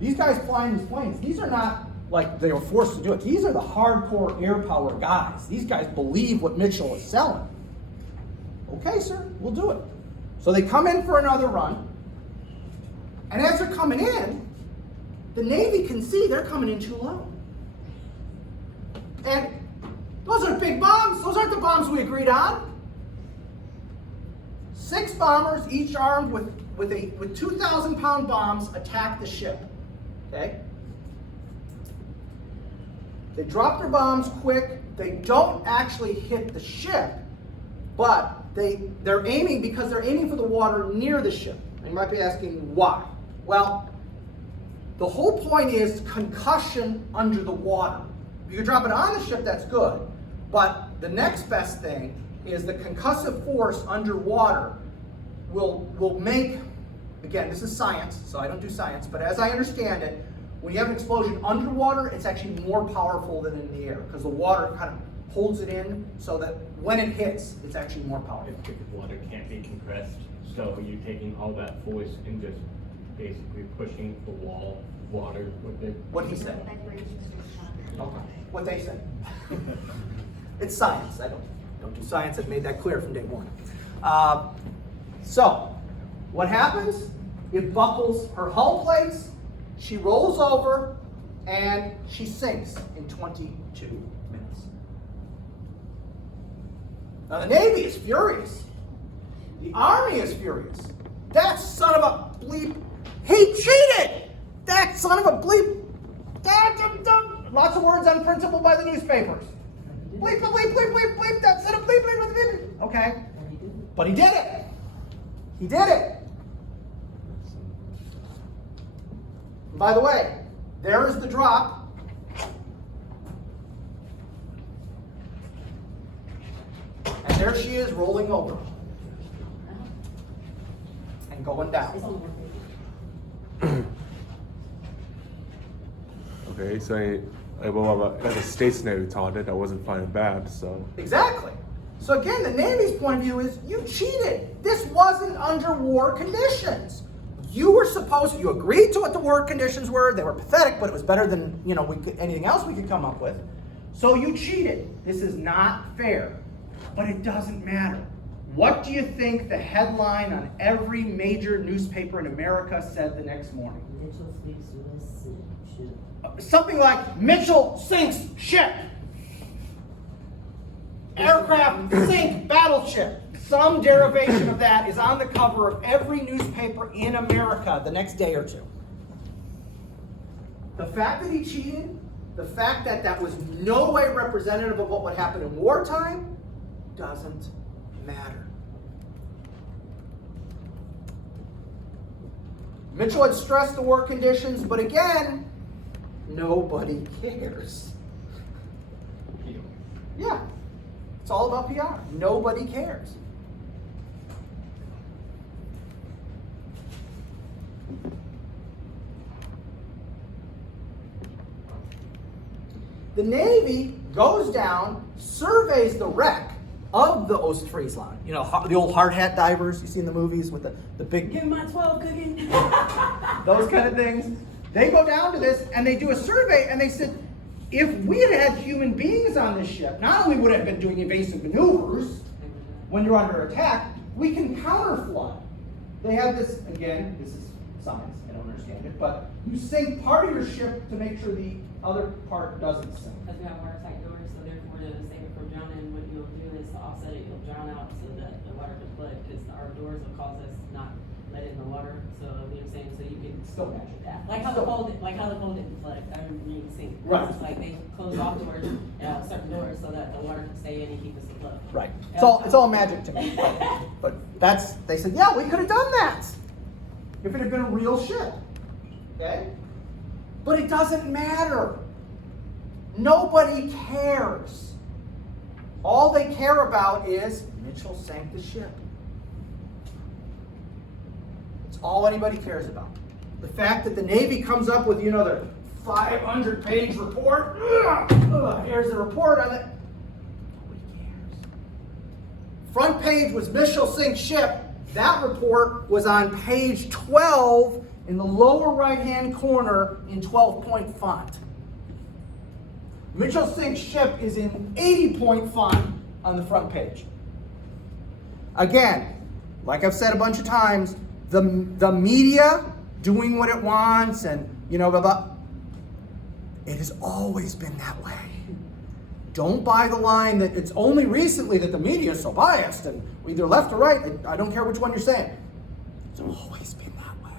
These guys flying these planes, these are not like they were forced to do it. These are the hardcore air power guys. These guys believe what Mitchell is selling. Okay, sir, we'll do it. So they come in for another run. And as they're coming in, the Navy can see they're coming in too low. And those are big bombs. Those aren't the bombs we agreed on. 6 bombers, each armed with 2,000-pound bombs, attack the ship. Okay? They drop their bombs quick. They don't actually hit the ship, but they're aiming because they're aiming for the water near the ship. You might be asking why. Well, the whole point is concussion under the water. If you can drop it on the ship, that's good. But the next best thing is the concussive force underwater will make, again, this is science, so I don't do science, but as I understand it, when you have an explosion underwater, it's actually more powerful than in the air, because the water kind of holds it in so that when it hits, it's actually more powerful. Because water can't be compressed, so you're taking all that force and just basically pushing the wall of water with it. What he said. Okay. What they said. It's science. I don't do science. I've made that clear from day one. So, what happens? It buckles her hull plates, she rolls over, and she sinks in 22 minutes. Now the Navy is furious. The Army is furious. That son of a bleep, he cheated! That son of a bleep, lots of words unprintable by the newspapers. Bleep, bleep, bleep, bleep, bleep, that son of bleep, bleep, bleep, bleep. Okay, but he did it. He did it. And by the way, there is the drop. And there she is rolling over. And going down. Okay, so the States Navy taught it, I wasn't finding bad, so. Exactly. So again, the Navy's point of view is you cheated. This wasn't under war conditions. You agreed to what the war conditions were. They were pathetic, but it was better than anything else we could come up with. So you cheated. This is not fair. But it doesn't matter. What do you think the headline on every major newspaper in America said the next morning? Mitchell speaks U.S. ship. Something like, Mitchell sinks ship. Aircraft sink battleship. Some derivation of that is on the cover of every newspaper in America the next day or two. The fact that he cheated, the fact that that was no way representative of what would happen in wartime, doesn't matter. Mitchell had stressed the war conditions, but again, nobody cares. Yeah, it's all about PR. Nobody cares. The Navy goes down, surveys the wreck of the Ostfriesland. You know, the old hard hat divers you see in the movies with the big... Give my 12 cooking. those kind of things. They go down to this and they do a survey and they said, if we had had human beings on this ship, not only would it have been doing evasive maneuvers when you're under attack, we can counter flood. They have this, again, this is science, I don't understand it, but you sink part of your ship to make sure the other part doesn't sink. Because we have watertight doors, so therefore to save it from drowning, what you'll do is to offset it, you'll drown out so that the water can flood, because our doors will cause us to not let in the water. So you know what I'm saying, so you can Still measure. that. Like how the pole didn't flood, I mean sink. Right. It's like they close off doors, certain doors, so that the water can stay in and keep us afloat. Right. It's all magic to me. But they said, yeah, we could have done that if it had been a real ship. Okay? But it doesn't matter. Nobody cares. All they care about is Mitchell sank the ship. It's all anybody cares about. The fact that the Navy comes up with, the 500-page report. Here's the report on it. Nobody cares. Front page was Mitchell sinks ship. That report was on page 12 in the lower right-hand corner in 12-point font. Mitchell sinks ship is in 80-point font on the front page. Again, like I've said a bunch of times, the media doing what it wants and, blah, blah. It has always been that way. Don't buy the line that it's only recently that the media is so biased and either left or right. I don't care which one you're saying. It's always been that way.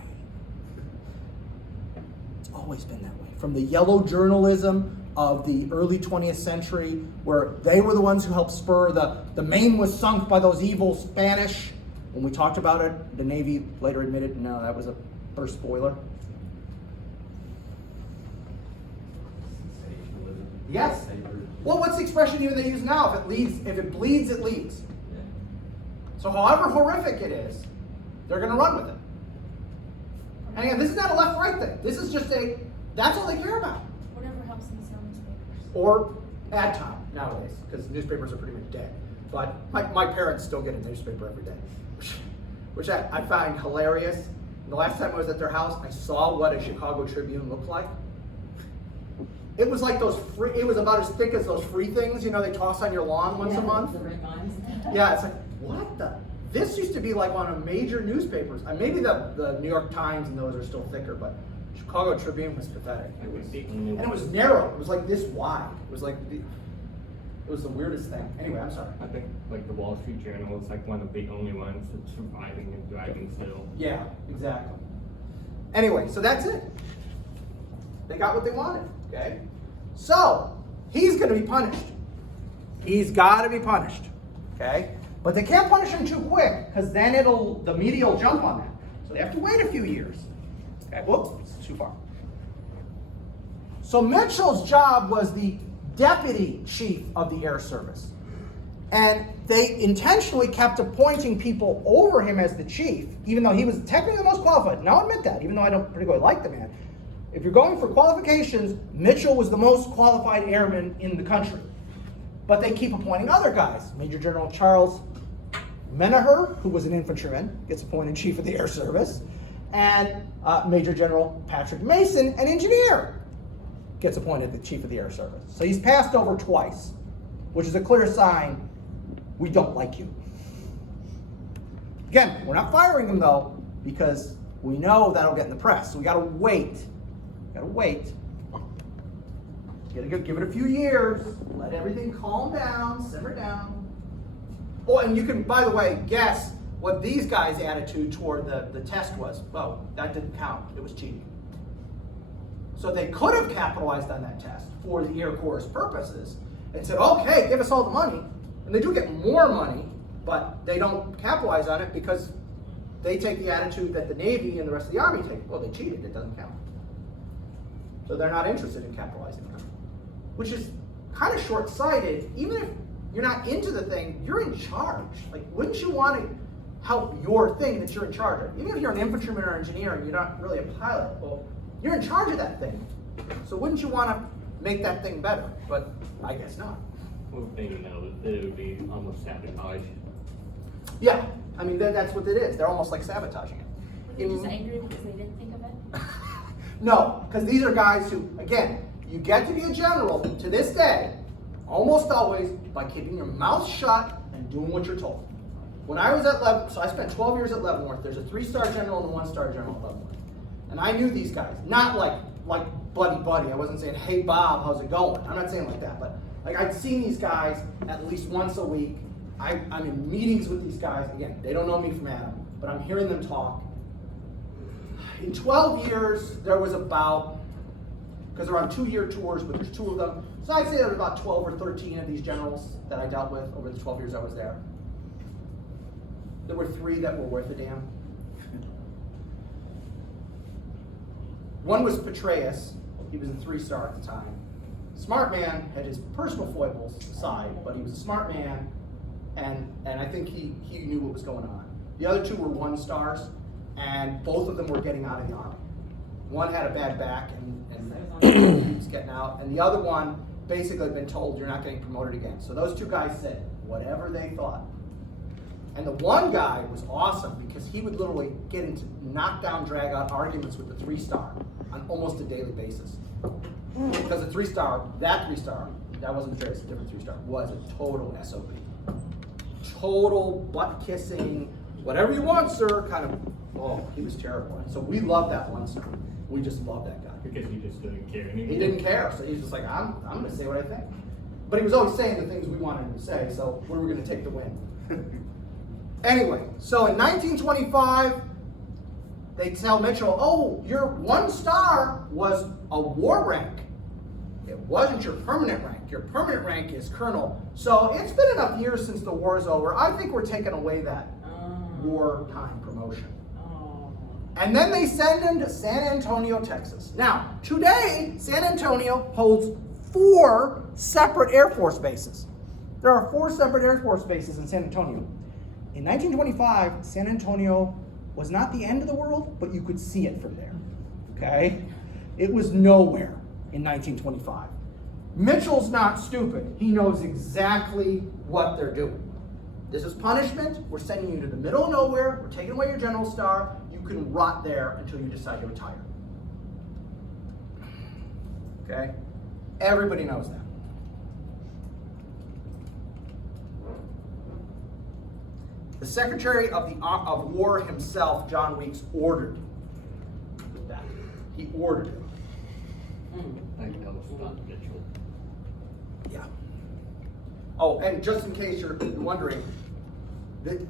It's always been that way. From the yellow journalism of the early 20th century, where they were the ones who helped spur the Maine was sunk by those evil Spanish. When we talked about it, the Navy later admitted, no, that was a burst spoiler. Yes. Well, what's the expression even they use now? If it bleeds, it leads. So however horrific it is, they're going to run with it. And again, this is not a left-right thing. This is just that's all they care about. Whatever helps them sell newspapers. Or ad time nowadays, because newspapers are pretty much dead. But my parents still get a newspaper every day, which I find hilarious. The last time I was at their house, I saw what a Chicago Tribune looked like. It was like it was about as thick as those free things, they toss on your lawn once a month. The red lines. Yeah, it's like, what the? This used to be like one of major newspapers. Maybe the New York Times and those are still thicker, but Chicago Tribune was pathetic. And it was narrow. It was like this wide. It was like it was the weirdest thing. Anyway, I'm sorry. I think like the Wall Street Journal is like one of the only ones that's surviving and thriving still. Yeah, exactly. Anyway, so that's it. They got what they wanted, okay? So, he's going to be punished. He's got to be punished, okay? But they can't punish him too quick, because then the media will jump on that. So they have to wait a few years. Okay, whoops, it's too far. So Mitchell's job was the deputy chief of the Air Service. And they intentionally kept appointing people over him as the chief, even though he was technically the most qualified. And I'll admit that, even though I don't particularly like the man. if you're going for qualifications, Mitchell was the most qualified airman in the country. But they keep appointing other guys. Major General Charles Menaher, who was an infantryman, gets appointed Chief of the Air Service. And Major General Patrick Mason, an engineer, gets appointed the Chief of the Air Service. So he's passed over twice, which is a clear sign we don't like you. Again, we're not firing him though, because we know that'll get in the press. So we gotta wait. Gotta wait. Give it a few years. Let everything calm down, simmer down. Oh, and you can, by the way, guess what these guys' attitude toward the test was. Oh, that didn't count. It was cheating. So they could have capitalized on that test for the Air Corps' purposes and said, okay, give us all the money. And they do get more money, but they don't capitalize on it because they take the attitude that the Navy and the rest of the Army take. Well, they cheated, it doesn't count. So they're not interested in capitalizing on it, which is kind of short-sighted. Even if you're not into the thing, you're in charge. Like, wouldn't you want to help your thing that you're in charge of? Even if you're an infantryman or engineer and you're not really a pilot, well, you're in charge of that thing. So wouldn't you want to make that thing better? But I guess not. Well, maybe no, it would be almost sabotage. Yeah, I mean, that's what it is. They're almost like sabotaging it. Were they just angry because they didn't think of it? No, because these are guys who, again, you get to be a general to this day, almost always, by keeping your mouth shut and doing what you're told. When I was at Leavenworth, so I spent 12 years at Leavenworth, there's a 3-star general and a 1-star general at Leavenworth. And I knew these guys, not like buddy. I wasn't saying, hey Bob, how's it going? I'm not saying like that, but like I'd seen these guys at least once a week. I'm in meetings with these guys. Again, they don't know me from Adam, but I'm hearing them talk. In 12 years, there was about, because they're on 2-year tours, but there's 2 of them. So I'd say there were about 12 or 13 of these generals that I dealt with over the 12 years I was there. There were 3 that were worth a damn. One was Petraeus. He was a 3-star at the time. Smart man, had his personal foibles aside, but he was a smart man, and I think he knew what was going on. The other 2 were 1-stars, and both of them were getting out of the Army. One had a bad back and he was getting out, and the other one basically had been told you're not getting promoted again. So those 2 guys said whatever they thought. And the one guy was awesome because he would literally get into knockdown, drag out arguments with the 3-star on almost a daily basis. Because the 3-star, that wasn't Petraeus, a different 3-star, was a total SOB. Total butt kissing, whatever you want, sir, kind of, oh, he was terrible. So we loved that 1-star. We just loved that guy. Because he just didn't care anymore. He didn't care, so he's just like, I'm going to say what I think. But he was always saying the things we wanted him to say, so we were going to take the win. Anyway, so in 1925, they tell Mitchell, oh, your 1-star was a war rank. It wasn't your permanent rank. Your permanent rank is colonel. So it's been enough years since the war is over. I think we're taking away that wartime promotion. And then they send him to San Antonio, Texas. Now, today, San Antonio holds 4 separate Air Force bases. There are 4 separate Air Force bases in San Antonio. In 1925, San Antonio was not the end of the world, but you could see it from there, okay? It was nowhere in 1925. Mitchell's not stupid. He knows exactly what they're doing. This is punishment. We're sending you to the middle of nowhere. We're taking away your general star. You can rot there until you decide to retire. Okay? Everybody knows that. The Secretary of War himself, John Weeks, ordered that. He ordered it. I know it's not Mitchell. Yeah. Oh, and just in case you're wondering,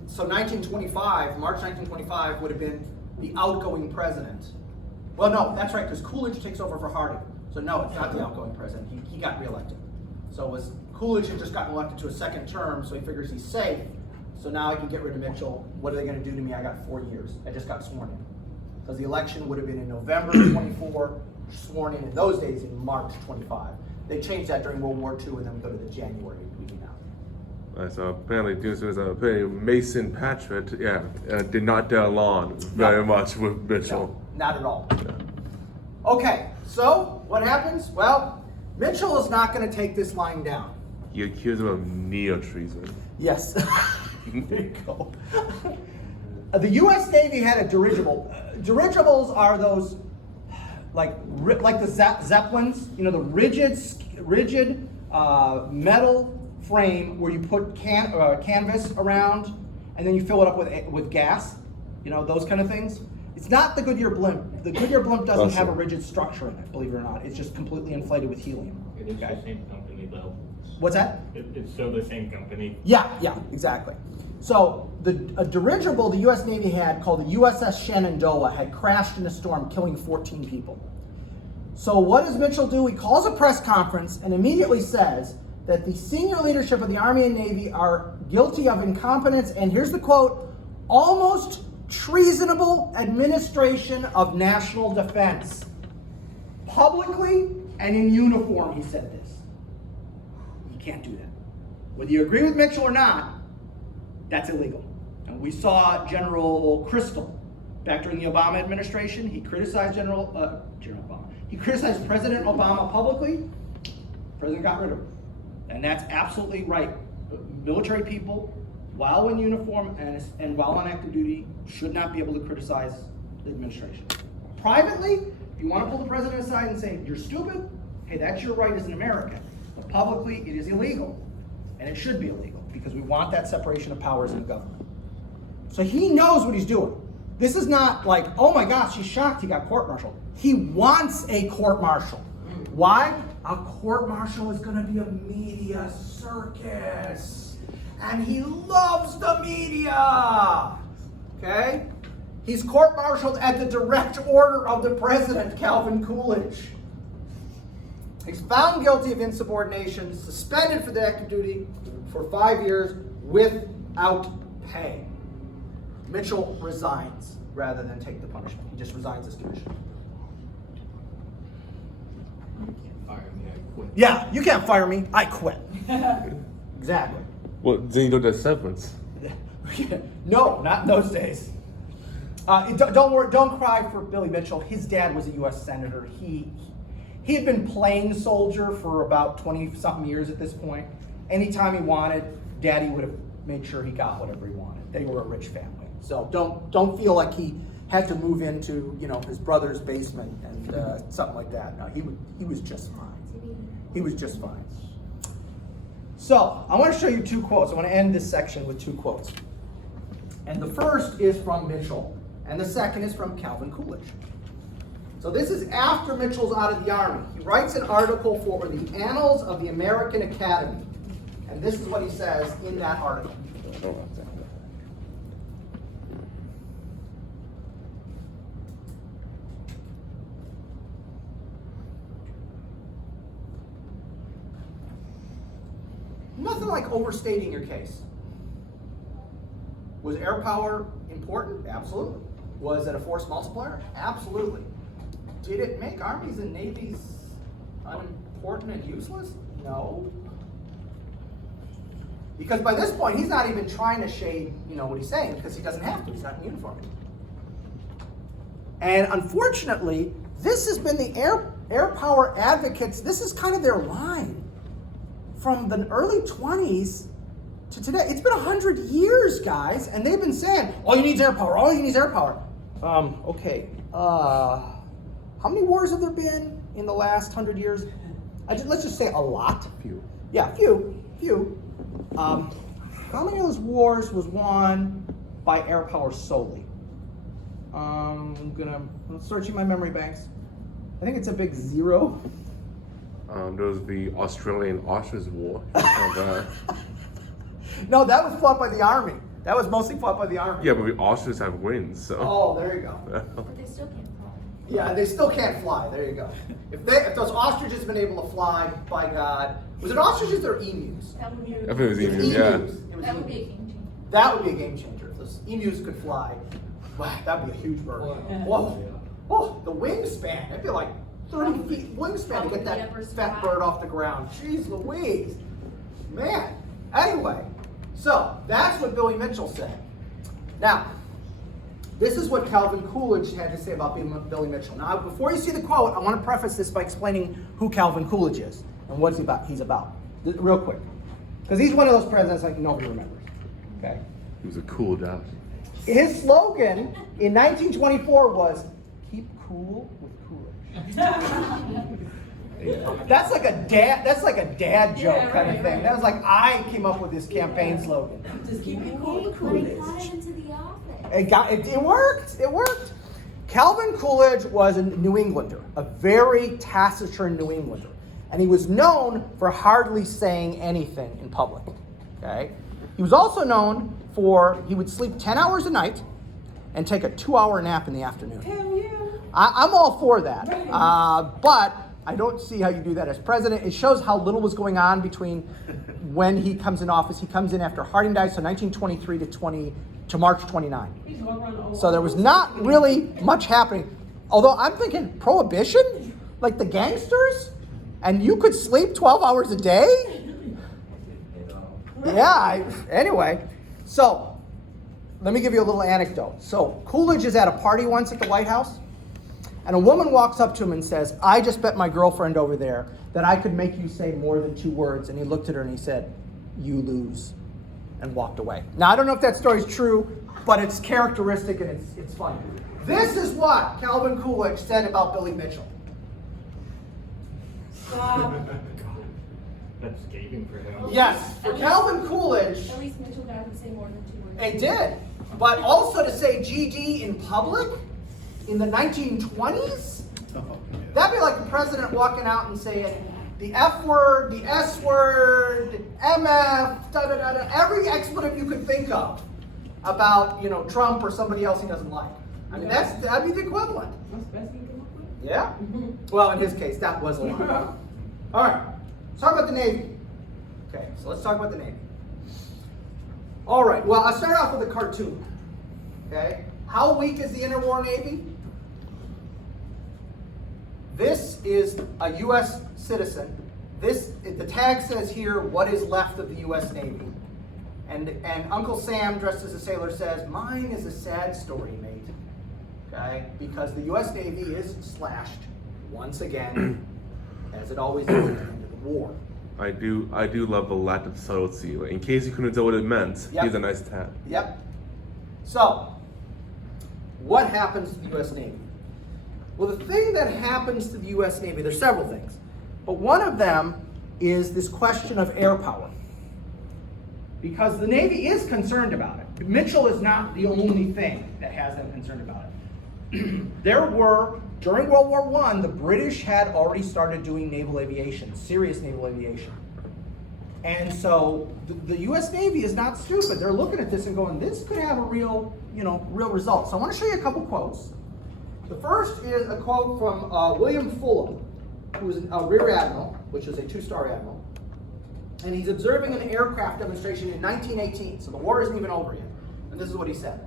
so 1925, March 1925 would have been the outgoing president. Well, no, that's right, because Coolidge takes over for Harding. So no, it's not the outgoing president. He got reelected. So it was Coolidge had just gotten elected to a 2nd term, so he figures he's safe. So now I can get rid of Mitchell. What are they going to do to me? I got 4 years. I just got sworn in. Because the election would have been in November 24, sworn in those days in March 25. They changed that during World War II, and then we go to the January we do now. So apparently, Mason Patrick, did not get along very much with Mitchell. No, not at all. Yeah. Okay, so what happens? Well, Mitchell is not going to take this lying down. You accuse him of neo-treason. Yes. There you go. The U.S. Navy had a dirigible. Dirigibles are those, like the Zeppelins, you know, the rigid metal frame where you put canvas around and then you fill it up with gas, you know, those kind of things. It's not the Goodyear blimp. The Goodyear blimp doesn't have a rigid structure in it, believe it or not. It's just completely inflated with helium. It is the same company though. What's that? It's still the same company. Yeah, exactly. So a dirigible the U.S. Navy had called the USS Shenandoah had crashed in a storm, killing 14 people. So what does Mitchell do? He calls a press conference and immediately says that the senior leadership of the Army and Navy are guilty of incompetence, and here's the quote, almost treasonable administration of national defense. Publicly and in uniform, he said this. You can't do that. Whether you agree with Mitchell or not, that's illegal. And we saw General Crystal back during the Obama administration. He criticized General Obama. He criticized President Obama publicly. The president got rid of him. And that's absolutely right. Military people, while in uniform and while on active duty, should not be able to criticize the administration. Privately, if you want to pull the president aside and say, you're stupid, hey, that's your right as an American. But publicly, it is illegal. And it should be illegal because we want that separation of powers in the government. So he knows what he's doing. This is not like, oh my gosh, he's shocked he got court-martialed. He wants a court-martial. Why? A court-martial is going to be a media circus. And he loves the media. Okay? He's court-martialed at the direct order of the president, Calvin Coolidge. He's found guilty of insubordination, suspended for the active duty for 5 years without pay. Mitchell resigns rather than take the punishment. He just resigns his commission. Fire me, I quit. Yeah, you can't fire me. I quit. Exactly. Well, then you don't get severance. No, not in those days. Don't worry. Don't cry for Billy Mitchell. His dad was a U.S. senator. He had been playing soldier for about 20-something years at this point. Anytime he wanted, Daddy would have made sure he got whatever he wanted. They were a rich family. So don't feel like he had to move into, you know, his brother's basement and something like that. No, he was just fine. He was just fine. So I want to show you two quotes. I want to end this section with two quotes. And the first is from Mitchell, and the second is from Calvin Coolidge. So this is after Mitchell's out of the Army. He writes an article for the Annals of the American Academy. And this is what he says in that article. Nothing like overstating your case. Was air power important? Absolutely. Was it a force multiplier? Absolutely. Did it make armies and navies unimportant and useless? No. Because by this point, he's not even trying to shade, you know, what he's saying, because he doesn't have to. He's not in uniform anymore. And unfortunately, this has been the air power advocates, this is kind of their line. From the early 20s to today. It's been 100 years, guys, and they've been saying, all you need is air power, all you need is air power. Okay. How many wars have there been in the last 100 years? Let's just say a lot. Few. Yeah, few. How many of those wars was won by air power solely? I'm searching my memory banks. I think it's a big zero. There was the Australian-Austrian War. No, that was fought by the Army. That was mostly fought by the Army. Yeah, but the Austrians have wins, so. Oh, there you go. But they still can't fly. Yeah, they still can't fly. There you go. If those ostriches had been able to fly, by God, was it ostriches or emus? That would be. I think it was It was emus, yeah. emus. It was That would be a emus. game changer. That would be a game changer. If those emus could fly, wow, that'd be a huge bird. Whoa, oh, the wingspan. That'd be like 30 feet wingspan to get that fat bird off the ground. Jeez Louise. Man. Anyway, so that's what Billy Mitchell said. Now, This is what Calvin Coolidge had to say about Billy Mitchell. Now, before you see the quote, I want to preface this by explaining who Calvin Coolidge is and what he's about. Real quick. Because he's one of those presidents like nobody remembers. Okay? He was a cool guy. His slogan in 1924 was, "Keep cool with Coolidge." That's like a dad joke kind of thing. That was like, I came up with this campaign slogan. Just keep it cool. Hey, but he got it into the office. It worked. Calvin Coolidge was a New Englander, a very taciturn New Englander. And he was known for hardly saying anything in public. Okay? He was also known for, he would sleep 10 hours a night and take a 2-hour nap in the afternoon. Hell yeah. I'm all for that. But I don't see how you do that as president. It shows how little was going on between when he comes in office. He comes in after Harding died, so 1923 to March 29. He's going around the old So there was not really much happening. Although I'm thinking prohibition, like the gangsters, and you could sleep 12 hours a day? Yeah, anyway. So let me give you a little anecdote. So Coolidge is at a party once at the White House, and a woman walks up to him and says, "I just bet my girlfriend over there that I could make you say more than 2 words." And he looked at her and he said, "You lose," and walked away. Now, I don't know if that story's true, but it's characteristic and it's funny. This is what Calvin Coolidge said about Billy Mitchell. That's scathing for him. Yes, for Calvin Coolidge, At least Mitchell got to say more than 2 words. it did. But also to say GD in public in the 1920s, that'd be like the president walking out and saying the F word, the S word, MF, da da da da, every expletive you could think of about, Trump or somebody else he doesn't like. I mean, that'd be the equivalent. What's the best you can come up with? Yeah. Well, in his case, that was a lot. All right. Let's talk about the Navy. Okay, so let's talk about the Navy. All right. Well, I'll start off with a cartoon. Okay. How weak is the interwar Navy? This is a U.S. citizen. The tag says here, what is left of the U.S. Navy. And Uncle Sam, dressed as a sailor, says, "Mine is a sad story, mate." Okay? Because the U.S. Navy is slashed once again, as it always is at the end of the war. I do love the lack of subtlety. Like, in case you couldn't tell what it meant, Yep. here's a nice tab. Yep. So, what happens to the U.S. Navy? Well, the thing that happens to the U.S. Navy, there's several things, but one of them is this question of air power. Because the Navy is concerned about it. Mitchell is not the only thing that has them concerned about it. There were, during World War I, the British had already started doing naval aviation, serious naval aviation. And so the U.S. Navy is not stupid. They're looking at this and going, this could have a real result. So I want to show you a couple quotes. The first is a quote from William Fulham, who was a rear admiral, which is a 2-star admiral. And he's observing an aircraft demonstration in 1918, so the war isn't even over yet. And this is what he said.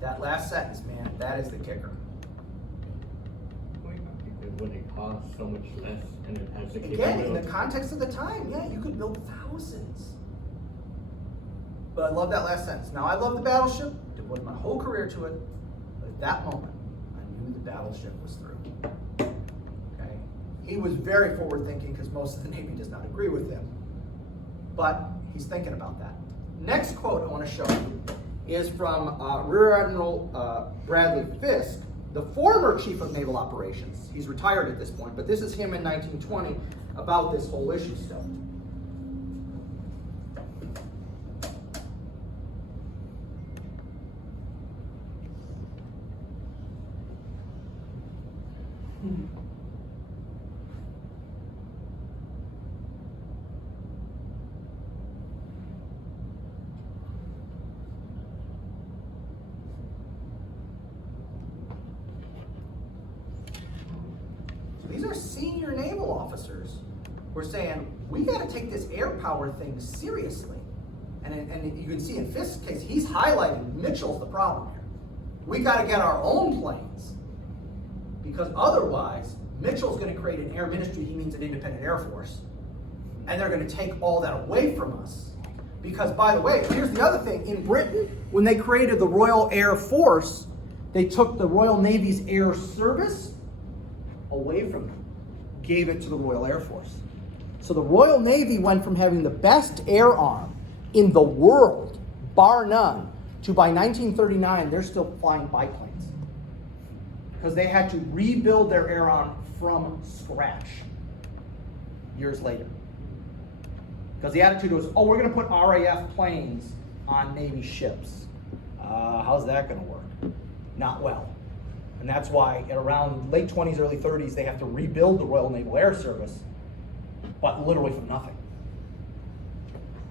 That last sentence, man, that is the kicker. When it costs so much less and it has the Again, in capability. the context of the time, yeah, you could build thousands. But I love that last sentence. Now, I love the battleship, devoted my whole career to it, but at that moment, I knew the battleship was through. Okay? He was very forward-thinking because most of the Navy does not agree with him. But he's thinking about that. Next quote I want to show you is from Rear Admiral Bradley Fisk, the former Chief of Naval Operations. He's retired at this point, but this is him in 1920 about this whole issue still. These are senior naval officers who are saying, we got to take this air power thing seriously. And you can see in Hist's case, he's highlighting Mitchell's the problem here. We got to get our own planes, because otherwise, Mitchell's going to create an air ministry. He means an independent air force, and they're going to take all that away from us. Because, by the way, here's the other thing. In Britain, when they created the Royal Air Force, they took the Royal Navy's air service away from them, gave it to the Royal Air Force. So the Royal Navy went from having the best air arm in the world, bar none, to by 1939, they're still flying biplanes. Because they had to rebuild their air arm from scratch years later. Because the attitude was, oh, we're going to put RAF planes on Navy ships. How's that going to work? Not well. And that's why at around late 20s, early 30s, they have to rebuild the Royal Naval Air Service, but literally from nothing.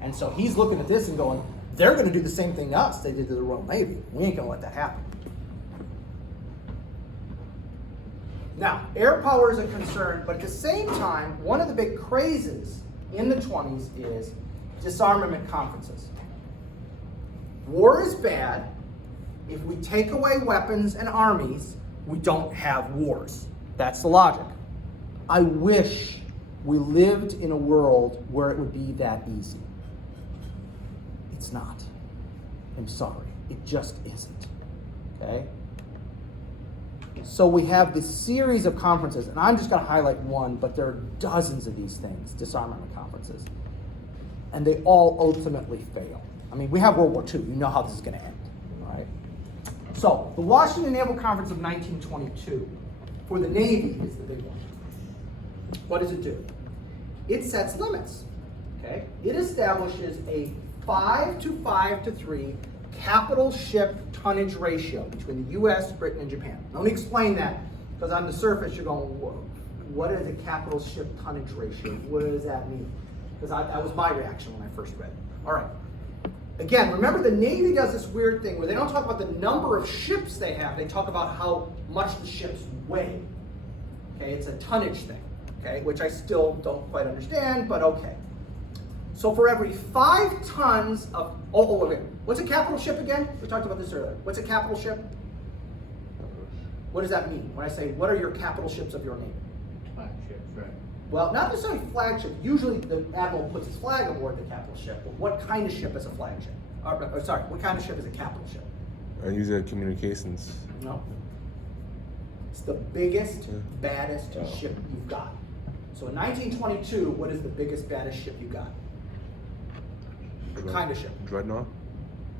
And so he's looking at this and going, they're going to do the same thing to us they did to the Royal Navy. We ain't going to let that happen. Now, air power is a concern, but at the same time, one of the big crazes in the 20s is disarmament conferences. War is bad. If we take away weapons and armies, we don't have wars. That's the logic. I wish we lived in a world where it would be that easy. It's not. I'm sorry. It just isn't. Okay? So we have this series of conferences, and I'm just going to highlight one, but there are dozens of these things, disarmament conferences, and they all ultimately fail. I mean, we have World War II. You know how this is going to end, right? So the Washington Naval Conference of 1922 for the Navy is the big one. What does it do? It sets limits. Okay? It establishes a 5 to 5 to 3 capital ship tonnage ratio between the U.S., Britain, and Japan. Let me explain that, because on the surface you're going, whoa, what is a capital ship tonnage ratio? What does that mean? Because that was my reaction when I first read it. All right. Again, remember the Navy does this weird thing where they don't talk about the number of ships they have. They talk about how much the ships weigh. Okay, it's a tonnage thing, okay, which I still don't quite understand, but okay. So for every 5 tons of, okay. What's a capital ship again? We talked about this earlier. What's a capital ship? What does that mean? When I say, what are your capital ships of your Navy? Flagships, right? Well, not necessarily flagship. Usually the admiral puts his flag aboard the capital ship, but what kind of ship is a flagship? What kind of ship is a capital ship? I use it communications. No. It's the biggest, baddest Oh. ship you've got. So in 1922, what is the biggest, baddest ship you got? What kind of ship? Dreadnought?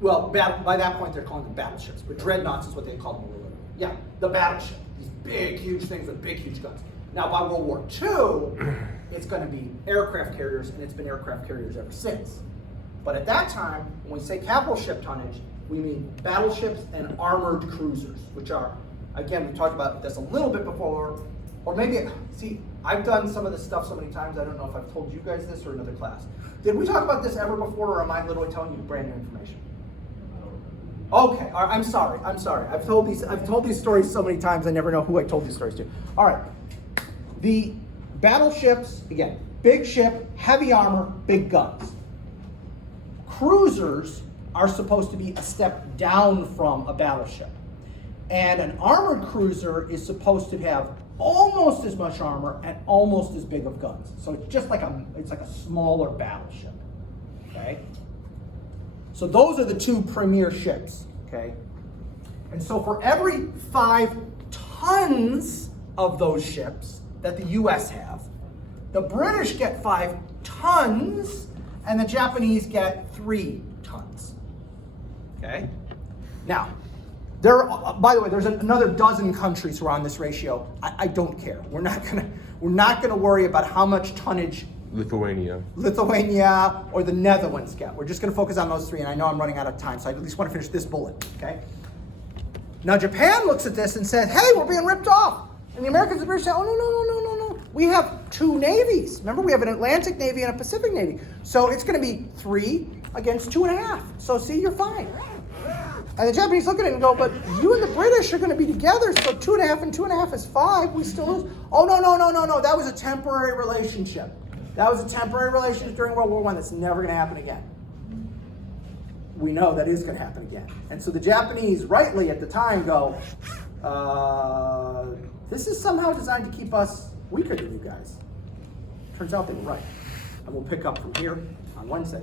Well, by that point they're calling them battleships, but dreadnoughts is what they call them. Yeah, the battleship. These big, huge things with big, huge guns. Now, by World War II, it's going to be aircraft carriers, and it's been aircraft carriers ever since. But at that time, when we say capital ship tonnage, we mean battleships and armored cruisers, which are, again, we talked about this a little bit before, or maybe, see, I've done some of this stuff so many times, I don't know if I've told you guys this or another class. Did we talk about this ever before, or am I literally telling you brand new information? Okay, all right, I'm sorry. I've told these stories so many times, I never know who I told these stories to. All right, the battleships, again, big ship, heavy armor, big guns. Cruisers are supposed to be a step down from a battleship. And an armored cruiser is supposed to have almost as much armor and almost as big of guns. So it's just like it's like a smaller battleship, okay? So those are the two premier ships, okay? And so for every 5 tons of those ships that the US have, the British get 5 tons and the Japanese get 3 tons, okay? Now, by the way, there's another dozen countries who are on this ratio. I don't care. We're not gonna worry about how much tonnage Lithuania or the Netherlands get. We're just gonna focus on those 3, and I know I'm running out of time, so I at least want to finish this bullet, okay? Now Japan looks at this and says, hey, we're being ripped off. And the Americans and the British say, oh, no. We have 2 navies. Remember, we have an Atlantic Navy and a Pacific Navy. So it's gonna be 3 against 2.5. So see, you're fine. And the Japanese look at it and go, but you and the British are going to be together, so 2.5 and 2.5 is 5. We still lose. Oh, no. That was a temporary relationship. That was a temporary relationship during World War I that's never gonna happen again. We know that is gonna happen again. And so the Japanese, rightly at the time, go, this is somehow designed to keep us weaker than you guys. Turns out they were right. And we'll pick up from here on Wednesday.